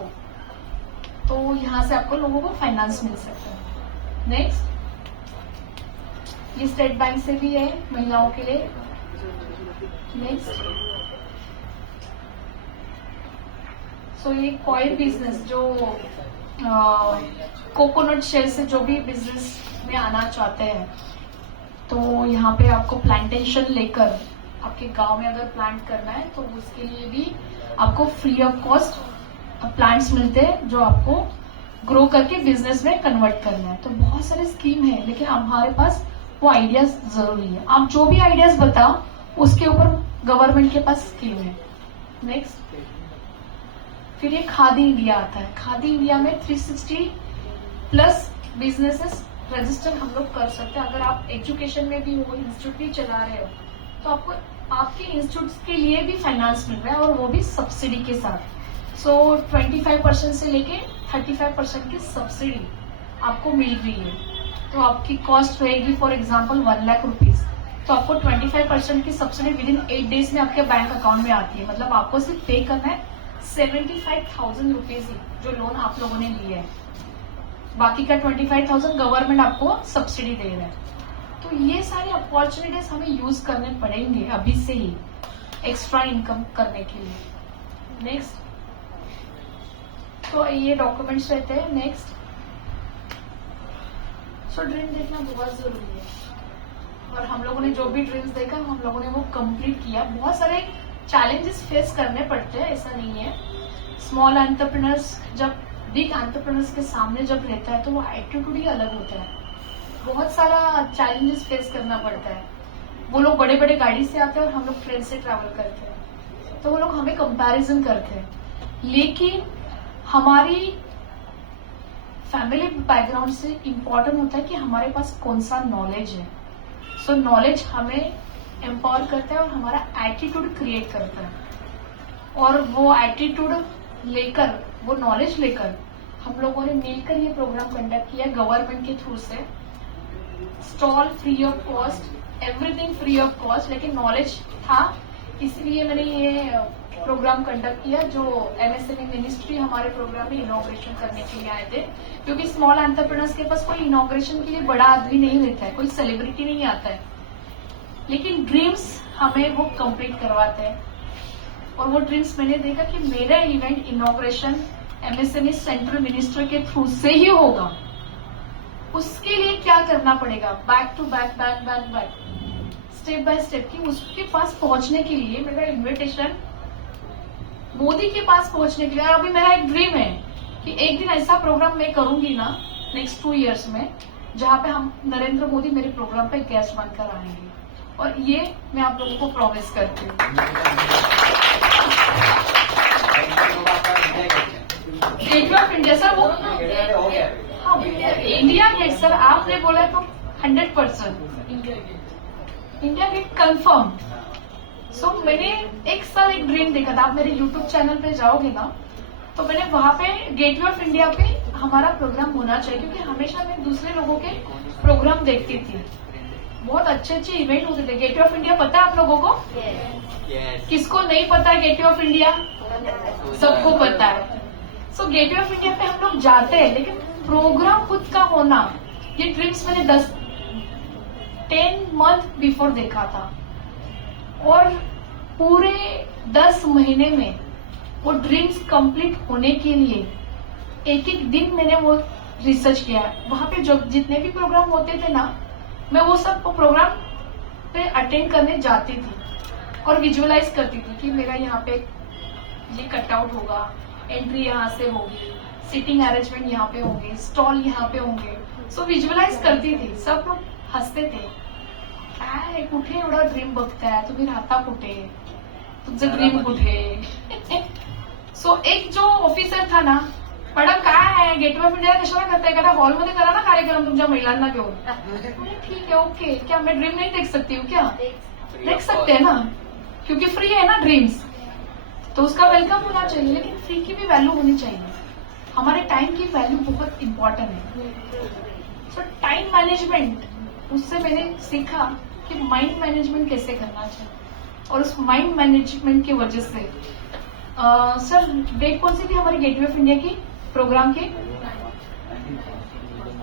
तो यहाँ से आपको लोगों को फाइनेंस मिल सकता है। नेक्स्ट, ये स्टेट बैंक से भी है महिलाओं के लिए। नेक्स्ट, सो ये कॉइल बिजनेस, जो कोकोनट शेल से जो भी बिजनेस में आना चाहते हैं, तो यहाँ पे आपको प्लांटेशन लेकर आपके गांव में अगर प्लांट करना है तो उसके लिए भी आपको फ्री ऑफ कॉस्ट प्लांट्स मिलते हैं जो आपको ग्रो करके बिजनेस में कन्वर्ट करना है। तो बहुत सारे स्कीम है, लेकिन हमारे पास वो आइडियाज जरूरी है। आप जो भी आइडियाज बताओ उसके ऊपर गवर्नमेंट के पास स्कीम है। नेक्स्ट, फिर ये खादी इंडिया आता है। खादी इंडिया में 360 प्लस बिजनेसेस रजिस्टर हम लोग कर सकते हैं। अगर आप एजुकेशन में भी हो, इंस्टीट्यूट भी चला रहे हो, तो आपको आपके इंस्टीट्यूट के लिए भी फाइनेंस मिल रहा है और वो भी सब्सिडी के साथ। सो 25% से लेके 35% की सब्सिडी आपको मिल रही है। तो आपकी कॉस्ट रहेगी फॉर एग्जाम्पल 1 लाख रुपीज, तो आपको 25% की सब्सिडी विद इन 8 डेज में आपके बैंक अकाउंट में आती है। मतलब आपको सिर्फ पे करना है 75,000 रुपीज ही, जो लोन आप लोगों ने लिया है। बाकी का 25,000 गवर्नमेंट आपको सब्सिडी दे रहा है। तो ये सारी अपॉर्चुनिटीज हमें यूज करने पड़ेंगे अभी से ही एक्स्ट्रा इनकम करने के लिए। नेक्स्ट, तो ये डॉक्यूमेंट्स रहते हैं। नेक्स्ट, सो ड्रीम देखना बहुत जरूरी है और हम लोगों ने जो भी ड्रीम्स देखा हम लोगों ने वो कंप्लीट किया। बहुत सारे चैलेंजेस फेस करने पड़ते हैं, ऐसा नहीं है। स्मॉल एंटरप्रेन्योर्स जब बिग एंटरप्रेन्योर्स के सामने जब रहता है तो वो एटीट्यूड ही अलग होता है। बहुत सारा चैलेंजेस फेस करना पड़ता है। वो लोग बड़े बड़े गाड़ी से आते हैं और हम लोग ट्रेन से ट्रैवल करते हैं, तो वो लोग हमें कंपैरिजन करते हैं। लेकिन हमारी फैमिली बैकग्राउंड से इम्पोर्टेंट होता है कि हमारे पास कौन सा नॉलेज है। सो नॉलेज हमें एम्पावर करता है और हमारा एटीट्यूड क्रिएट करता है। और वो एटीट्यूड लेकर, वो नॉलेज लेकर हम लोगों ने मिलकर ये प्रोग्राम कंडक्ट किया गवर्नमेंट के थ्रू से। Stall free of cost, everything free of cost, लेकिन नॉलेज था इसलिए मैंने ये प्रोग्राम कंडक्ट किया। जो एमएसएमई मिनिस्ट्री हमारे प्रोग्राम में इनॉग्रेशन करने के लिए आए थे, क्योंकि स्मॉल एंटरप्रेन्योर्स के पास कोई इनॉग्रेशन के लिए बड़ा आदमी नहीं रहता है, कोई सेलिब्रिटी नहीं आता है, लेकिन ड्रीम्स हमें वो कंप्लीट करवाते हैं। और वो ड्रीम्स मैंने देखा कि मेरा event inauguration MSME central minister के थ्रू से ही होगा। उसके लिए क्या करना पड़ेगा, back to back back back back step by step, कि उसके पास पहुंचने के लिए मेरा इन्विटेशन मोदी के पास पहुंचने के लिए। और अभी मेरा एक ड्रीम है कि एक दिन ऐसा प्रोग्राम मैं करूंगी ना नेक्स्ट 2 इयर्स में, जहां पे हम नरेंद्र मोदी मेरे प्रोग्राम पे गेस्ट बनकर आएंगे। और ये मैं आप लोगों को प्रॉमिस करती हूँ। गेटवे ऑफ इंडिया सर, वो हाँ इंडिया गेट सर आपने बोला तो 100% इंडिया गेट कंफर्म। सो मैंने एक साल एक ड्रीम देखा था। आप मेरे यूट्यूब चैनल पे जाओगे ना, तो मैंने वहां पे गेटवे ऑफ इंडिया पे हमारा प्रोग्राम होना चाहिए, क्योंकि हमेशा मैं दूसरे लोगों के प्रोग्राम देखती थी। बहुत अच्छे अच्छे इवेंट होते थे। गेटवे ऑफ इंडिया पता है आप लोगों को? किसको नहीं पता है गेटवे ऑफ इंडिया? सबको पता है। सो गेटवे ऑफ इंडिया पे हम लोग जाते हैं, लेकिन प्रोग्राम खुद का होना, ये ड्रीम्स मैंने 10 मंथ बिफोर देखा था। और पूरे 10 महीने में वो ड्रीम्स कंप्लीट होने के लिए एक एक दिन मैंने वो रिसर्च किया। वहां पे जो जितने भी प्रोग्राम होते थे ना, मैं वो सब प्रोग्राम पे अटेंड करने जाती थी और विजुअलाइज करती थी कि मेरा यहाँ पे ये कटआउट होगा, एंट्री यहाँ से होगी, सिटिंग अरेंजमेंट यहाँ पे होंगे, स्टॉल यहाँ पे होंगे। सो विजुअलाइज करती थी। सब लोग हंसते थे, काय कुठे एवढा ड्रीम बघताय तुम्ही, राहता कुठे, तुमचं ड्रीम कुठे? सो एक जो ऑफिसर था ना, मॅडम काय आहे गेटवे ऑफ इंडिया कशाला करताय, एखाद्या हॉलमध्ये करा ना कार्यक्रम तुमच्या महिलांना घेऊन। ठीक है ओके, क्या मैं ड्रीम नहीं देख सकती हूँ क्या? देख सकते हैं ना, क्योंकि फ्री है ना ड्रीम्स, तो उसका वेलकम होना चाहिए। लेकिन फ्री की भी वैल्यू होनी चाहिए। हमारे टाइम की वैल्यू बहुत इंपॉर्टेंट है। सो टाइम मैनेजमेंट, उससे मैंने सीखा कि माइंड मैनेजमेंट कैसे करना चाहिए। और उस माइंड मैनेजमेंट की वजह से सर डेट कौन सी थी हमारी गेटवे ऑफ इंडिया की प्रोग्राम की?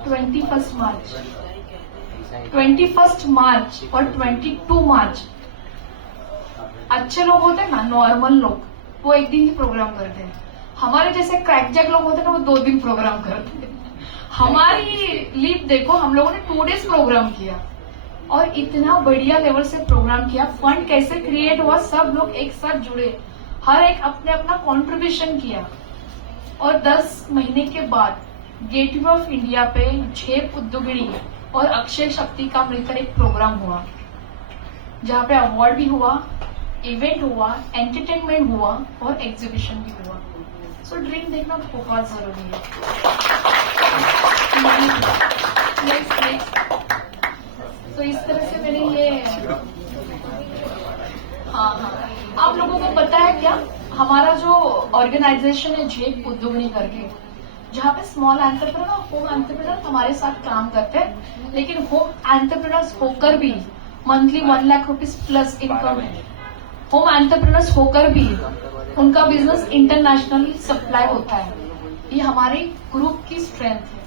21 मार्च 21 मार्च और 22 मार्च। अच्छे लोग होते हैं ना, नॉर्मल लोग, वो एक दिन ही प्रोग्राम करते हैं। हमारे जैसे क्रैकजैक लोग होते हैं ना, वो 2 दिन प्रोग्राम करते हैं। हमारी लीप देखो, हम लोगों ने 2 डेज प्रोग्राम किया। और इतना बढ़िया लेवल से प्रोग्राम किया। फंड कैसे क्रिएट हुआ, सब लोग एक साथ जुड़े, हर एक अपने अपना कंट्रीब्यूशन किया और 10 महीने के बाद गेटवे ऑफ इंडिया पे 6 उद्योगिनी और अक्षय शक्ति का मिलकर एक प्रोग्राम हुआ, जहाँ पे अवार्ड भी हुआ, इवेंट हुआ, एंटरटेनमेंट हुआ और एग्जीबिशन भी हुआ। सो ड्रीम देखना बहुत जरूरी है। तो इस तरह से मैंने ये हाँ, आप लोगों को पता है क्या, हमारा जो ऑर्गेनाइजेशन है झेप उद्योगिनी करके, जहाँ पे स्मॉल एंटरप्रेन्योर और होम एंटरप्रेन्योर हमारे साथ काम करते हैं, लेकिन होम एंटरप्रेन्योर्स होकर भी monthly 1 lakh rupees plus income है। होम एंटरप्रेन्योर्स होकर भी उनका बिजनेस इंटरनेशनली सप्लाई होता है। ये हमारे ग्रुप की स्ट्रेंथ है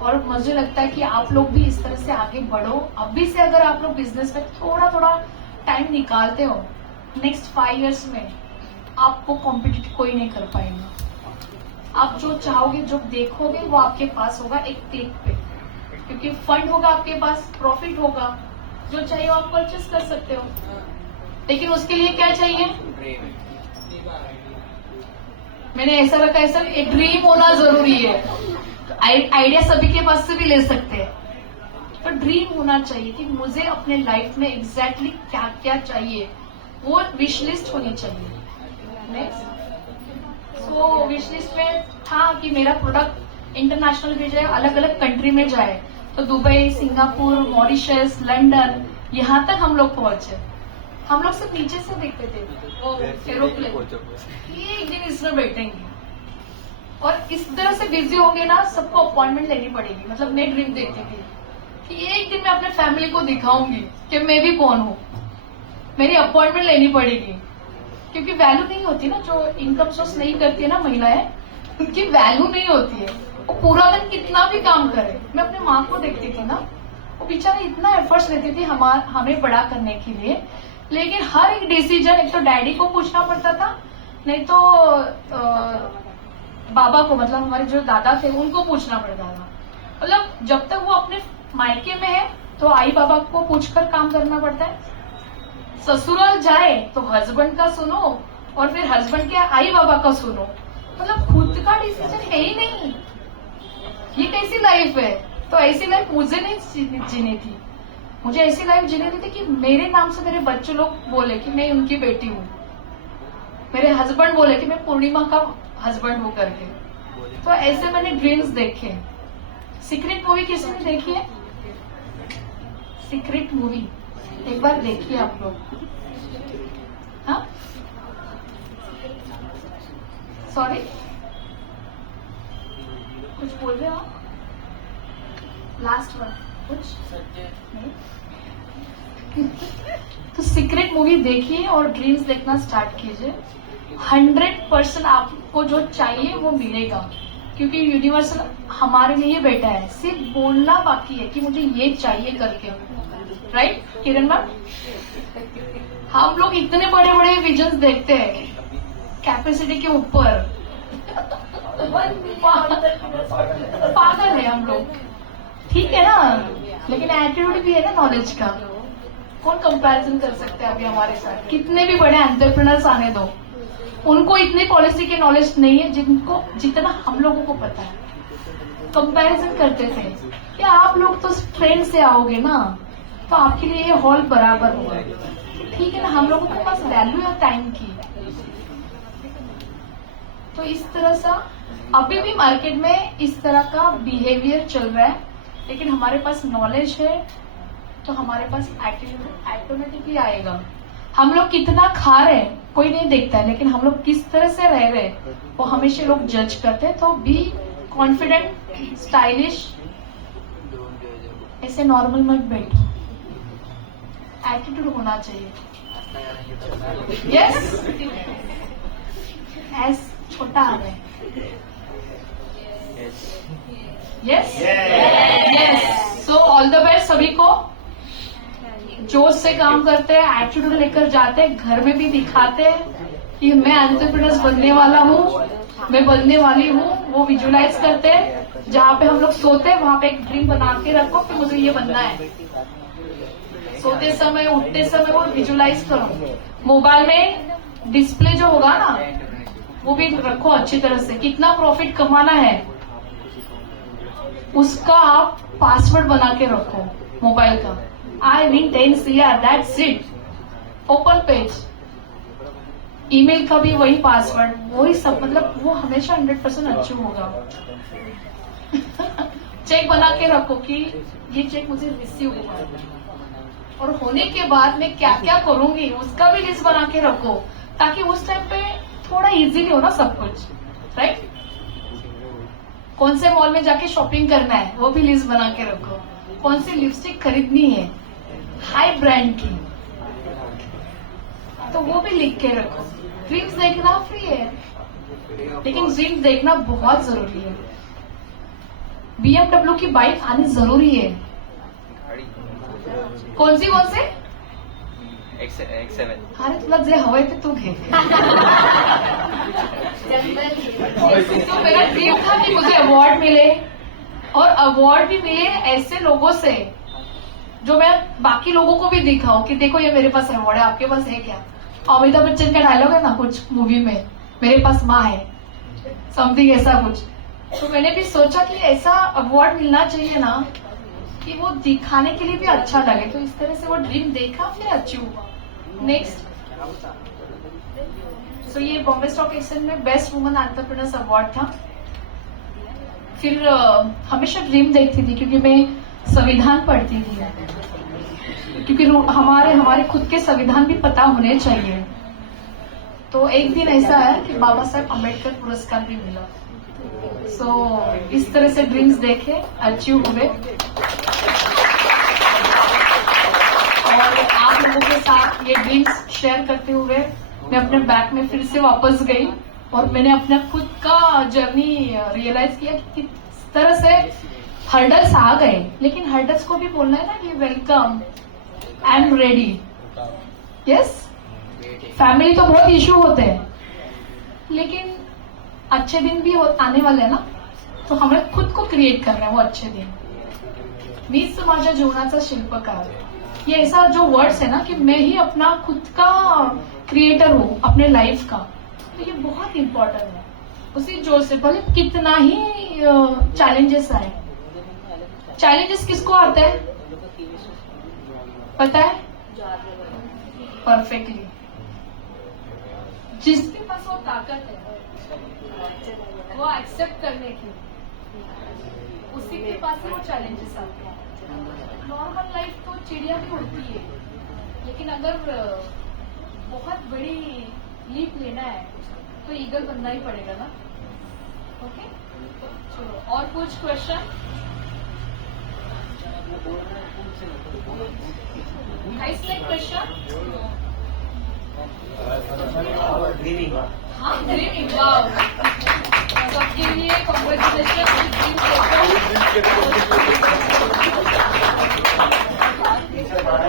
और मुझे लगता है कि आप लोग भी इस तरह से आगे बढ़ो। अभी से अगर आप लोग बिजनेस में थोड़ा थोड़ा टाइम निकालते हो, नेक्स्ट 5 इयर्स में आपको कॉम्पिटिट कोई नहीं कर पाएगा। आप जो चाहोगे, जो देखोगे, वो आपके पास होगा एक क्लिक पे, क्योंकि फंड होगा आपके पास, प्रॉफिट होगा, जो चाहिए आप परचेस कर सकते हो। लेकिन उसके लिए क्या चाहिए, मैंने ऐसा रखा है सर, एक ड्रीम होना जरूरी है। आइडिया सभी के पास से भी ले सकते हैं, पर ड्रीम होना चाहिए कि मुझे अपने लाइफ में एग्जैक्टली क्या क्या चाहिए, वो विश लिस्ट होनी चाहिए। नेक्स्ट, तो विश लिस्ट में था कि मेरा प्रोडक्ट इंटरनेशनल भी जाए, अलग अलग कंट्री में जाए, तो दुबई, सिंगापुर, मॉरिशस, लंदन, यहाँ तक हम लोग पहुंचे। हम लोग सिर्फ नीचे से देखते थे वो एरोप्लेन, ये एक दिन इसमें बैठेंगे और इस तरह से बिजी होंगे ना, सबको अपॉइंटमेंट लेनी पड़ेगी। मतलब मैं ड्रीम देखती थी कि एक दिन मैं अपने फैमिली को दिखाऊंगी कि मैं भी कौन हूँ, मेरी अपॉइंटमेंट लेनी पड़ेगी, क्योंकि वैल्यू नहीं होती ना, जो इनकम सोर्स नहीं करती है ना महिलाएं, उनकी वैल्यू नहीं होती है। वो पूरा दिन कितना भी काम करे, मैं अपने माँ को देखती थी ना, वो बेचारी इतना एफर्ट्स लेती थी हमें बड़ा करने के लिए, लेकिन हर एक डिसीजन एक तो डैडी को पूछना पड़ता था, नहीं तो बाबा को, मतलब हमारे जो दादा थे उनको पूछना पड़ता था। मतलब जब तक वो अपने मायके में है तो आई बाबा को पूछकर काम करना पड़ता है, ससुराल जाए तो हस्बैंड का सुनो और फिर हस्बैंड के आई बाबा का सुनो। मतलब खुद का डिसीजन है ही नहीं, ये कैसी लाइफ है। तो ऐसी लाइफ मुझे नहीं जीनी थी, मुझे ऐसी लाइफ जीनी थी कि मेरे नाम से मेरे बच्चे लोग बोले कि मैं उनकी बेटी हूँ, मेरे हस्बैंड बोले कि मैं पूर्णिमा का हस्बैंड हूँ करके। तो ऐसे मैंने ड्रीम्स देखे। सीक्रेट मूवी किसी ने देखी है? सीक्रेट मूवी एक बार देखिए आप लोग। हाँ, सॉरी, कुछ बोल रहे हो आप? लास्ट वन कुछ नहीं? तो सीक्रेट मूवी देखिए और ड्रीम्स देखना स्टार्ट कीजिए। 100% आपको जो चाहिए वो मिलेगा, क्योंकि यूनिवर्सल हमारे लिए बैठा है, सिर्फ बोलना बाकी है कि मुझे ये चाहिए करके। राइट किरण मैम, हम लोग इतने बड़े बड़े विजन्स देखते हैं कैपेसिटी के ऊपर, पागल है हम लोग, ठीक है ना, लेकिन एटीट्यूड भी है ना नॉलेज का। कौन कंपैरिजन कर सकते हैं अभी हमारे साथ? कितने भी बड़े एंटरप्रेन्योर्स आने दो, उनको इतनी पॉलिसी की नॉलेज नहीं है जिनको जितना हम लोगों को पता है। कंपैरिजन करते थे कि आप लोग तो ट्रेन से आओगे ना, तो आपके लिए ये हॉल बराबर होगा, ठीक है ना। हम लोगों के पास वैल्यू है टाइम की। तो इस तरह से अभी भी मार्केट में इस तरह का बिहेवियर चल रहा है, लेकिन हमारे पास नॉलेज है तो हमारे पास एटीट्यूड ऑटोमेटिकली आएगा। हम लोग कितना खा रहे हैं कोई नहीं देखता है, लेकिन हम लोग किस तरह से रह रहे हैं वो हमेशा लोग जज करते हैं। तो बी कॉन्फिडेंट, स्टाइलिश, ऐसे नॉर्मल मत बैठो, एटीट्यूड होना चाहिए। यस, एस छोटा आ रहा है। Yes yes, so all the best सभी को। जोश से काम करते हैं, एटीट्यूड लेकर जाते हैं, घर में भी दिखाते हैं कि मैं एंटरप्रेन्योर बनने वाला हूँ, मैं बनने वाली हूँ, वो विजुअलाइज करते हैं। जहाँ पे हम लोग सोते हैं वहाँ पे एक ड्रीम बना के रखो कि मुझे ये बनना है। सोते समय उठते समय वो विजुलाइज करो। मोबाइल में डिस्प्ले जो होगा ना वो भी रखो अच्छी तरह से, कितना प्रॉफिट कमाना है उसका आप पासवर्ड बना के रखो मोबाइल का। I win 10 CR, that's it. Open page, email का भी वही पासवर्ड, वही सब, मतलब वो हमेशा 100% अचीव होगा। चेक बना के रखो कि ये चेक मुझे रिसीव हुआ है, और होने के बाद मैं क्या क्या करूंगी उसका भी लिस्ट बना के रखो, ताकि उस टाइम पे थोड़ा इजीली हो ना सब कुछ, राइट। कौन से मॉल में जाके शॉपिंग करना है वो भी लिस्ट बना के रखो। कौन सी लिपस्टिक खरीदनी है हाई ब्रांड की, तो वो भी लिख के रखो। ड्रीम्स देखना फ्री है, लेकिन ड्रीम्स देखना बहुत जरूरी है। BMW की बाइक आनी जरूरी है। कौन सी X7। अरे तुला जे हवंय ते तू घे। तो मेरा ड्रीम था कि मुझे अवार्ड मिले, और अवार्ड भी मिले ऐसे लोगों से जो मैं बाकी लोगों को भी दिखाऊं कि देखो ये मेरे पास अवार्ड है, आपके पास है क्या। अमिताभ बच्चन का डायलॉग है ना कुछ मूवी में, मेरे पास माँ है, समथिंग ऐसा कुछ। तो मैंने भी सोचा कि ऐसा अवार्ड मिलना चाहिए ना कि वो दिखाने के लिए भी अच्छा लगे। तो इस तरह से वो ड्रीम देखा, फिर अचीव हुआ। नेक्स्ट, तो ये बॉम्बे स्टॉक एक्सचेंज में बेस्ट वुमन एंटरप्रेन्योर्स अवार्ड था। फिर हमेशा ड्रीम देखती थी, क्योंकि मैं संविधान पढ़ती थी, क्योंकि हमारे खुद के संविधान भी पता होने चाहिए। तो एक दिन ऐसा है कि बाबा साहेब अम्बेडकर पुरस्कार भी मिला। सो इस तरह से ड्रीम्स देखे, अचीव हुए, और आप लोगों के साथ ये ड्रीम्स शेयर करते हुए मैं अपने बैग में फिर से वापस गई, और मैंने अपना खुद का जर्नी रियलाइज किया कि किस तरह से हर्डल्स आ गए, लेकिन हर्डल्स को भी बोलना है ना कि welcome, I am ready. Yes, family तो बहुत इश्यू होते हैं, लेकिन अच्छे दिन भी आने वाले हैं ना, तो हमें खुद को क्रिएट करना है वो अच्छे दिन। मीच माझ्या जीवनाचा शिल्पकार, ये ऐसा जो वर्ड्स है ना कि मैं ही अपना खुद का क्रिएटर हूँ अपने लाइफ का, तो ये बहुत इम्पोर्टेंट है। उसी जोर से भले कितना ही चैलेंजेस आए। चैलेंजेस किसको आते हैं पता है? परफेक्टली, जिसके पास वो ताकत है वो एक्सेप्ट करने की, उसी के पास ही वो चैलेंजेस आते हैं। नॉर्मल लाइफ तो चिड़िया भी होती है, लेकिन अगर बहुत बड़ी लीप लेना है तो ईगल बनना ही पड़ेगा ना। ओके, चलो और कुछ क्वेश्चन? क्वेश्चन? हाँ, ड्रीमिंग, वाव, सबके लिए कॉन्ग्रेचुलेशन।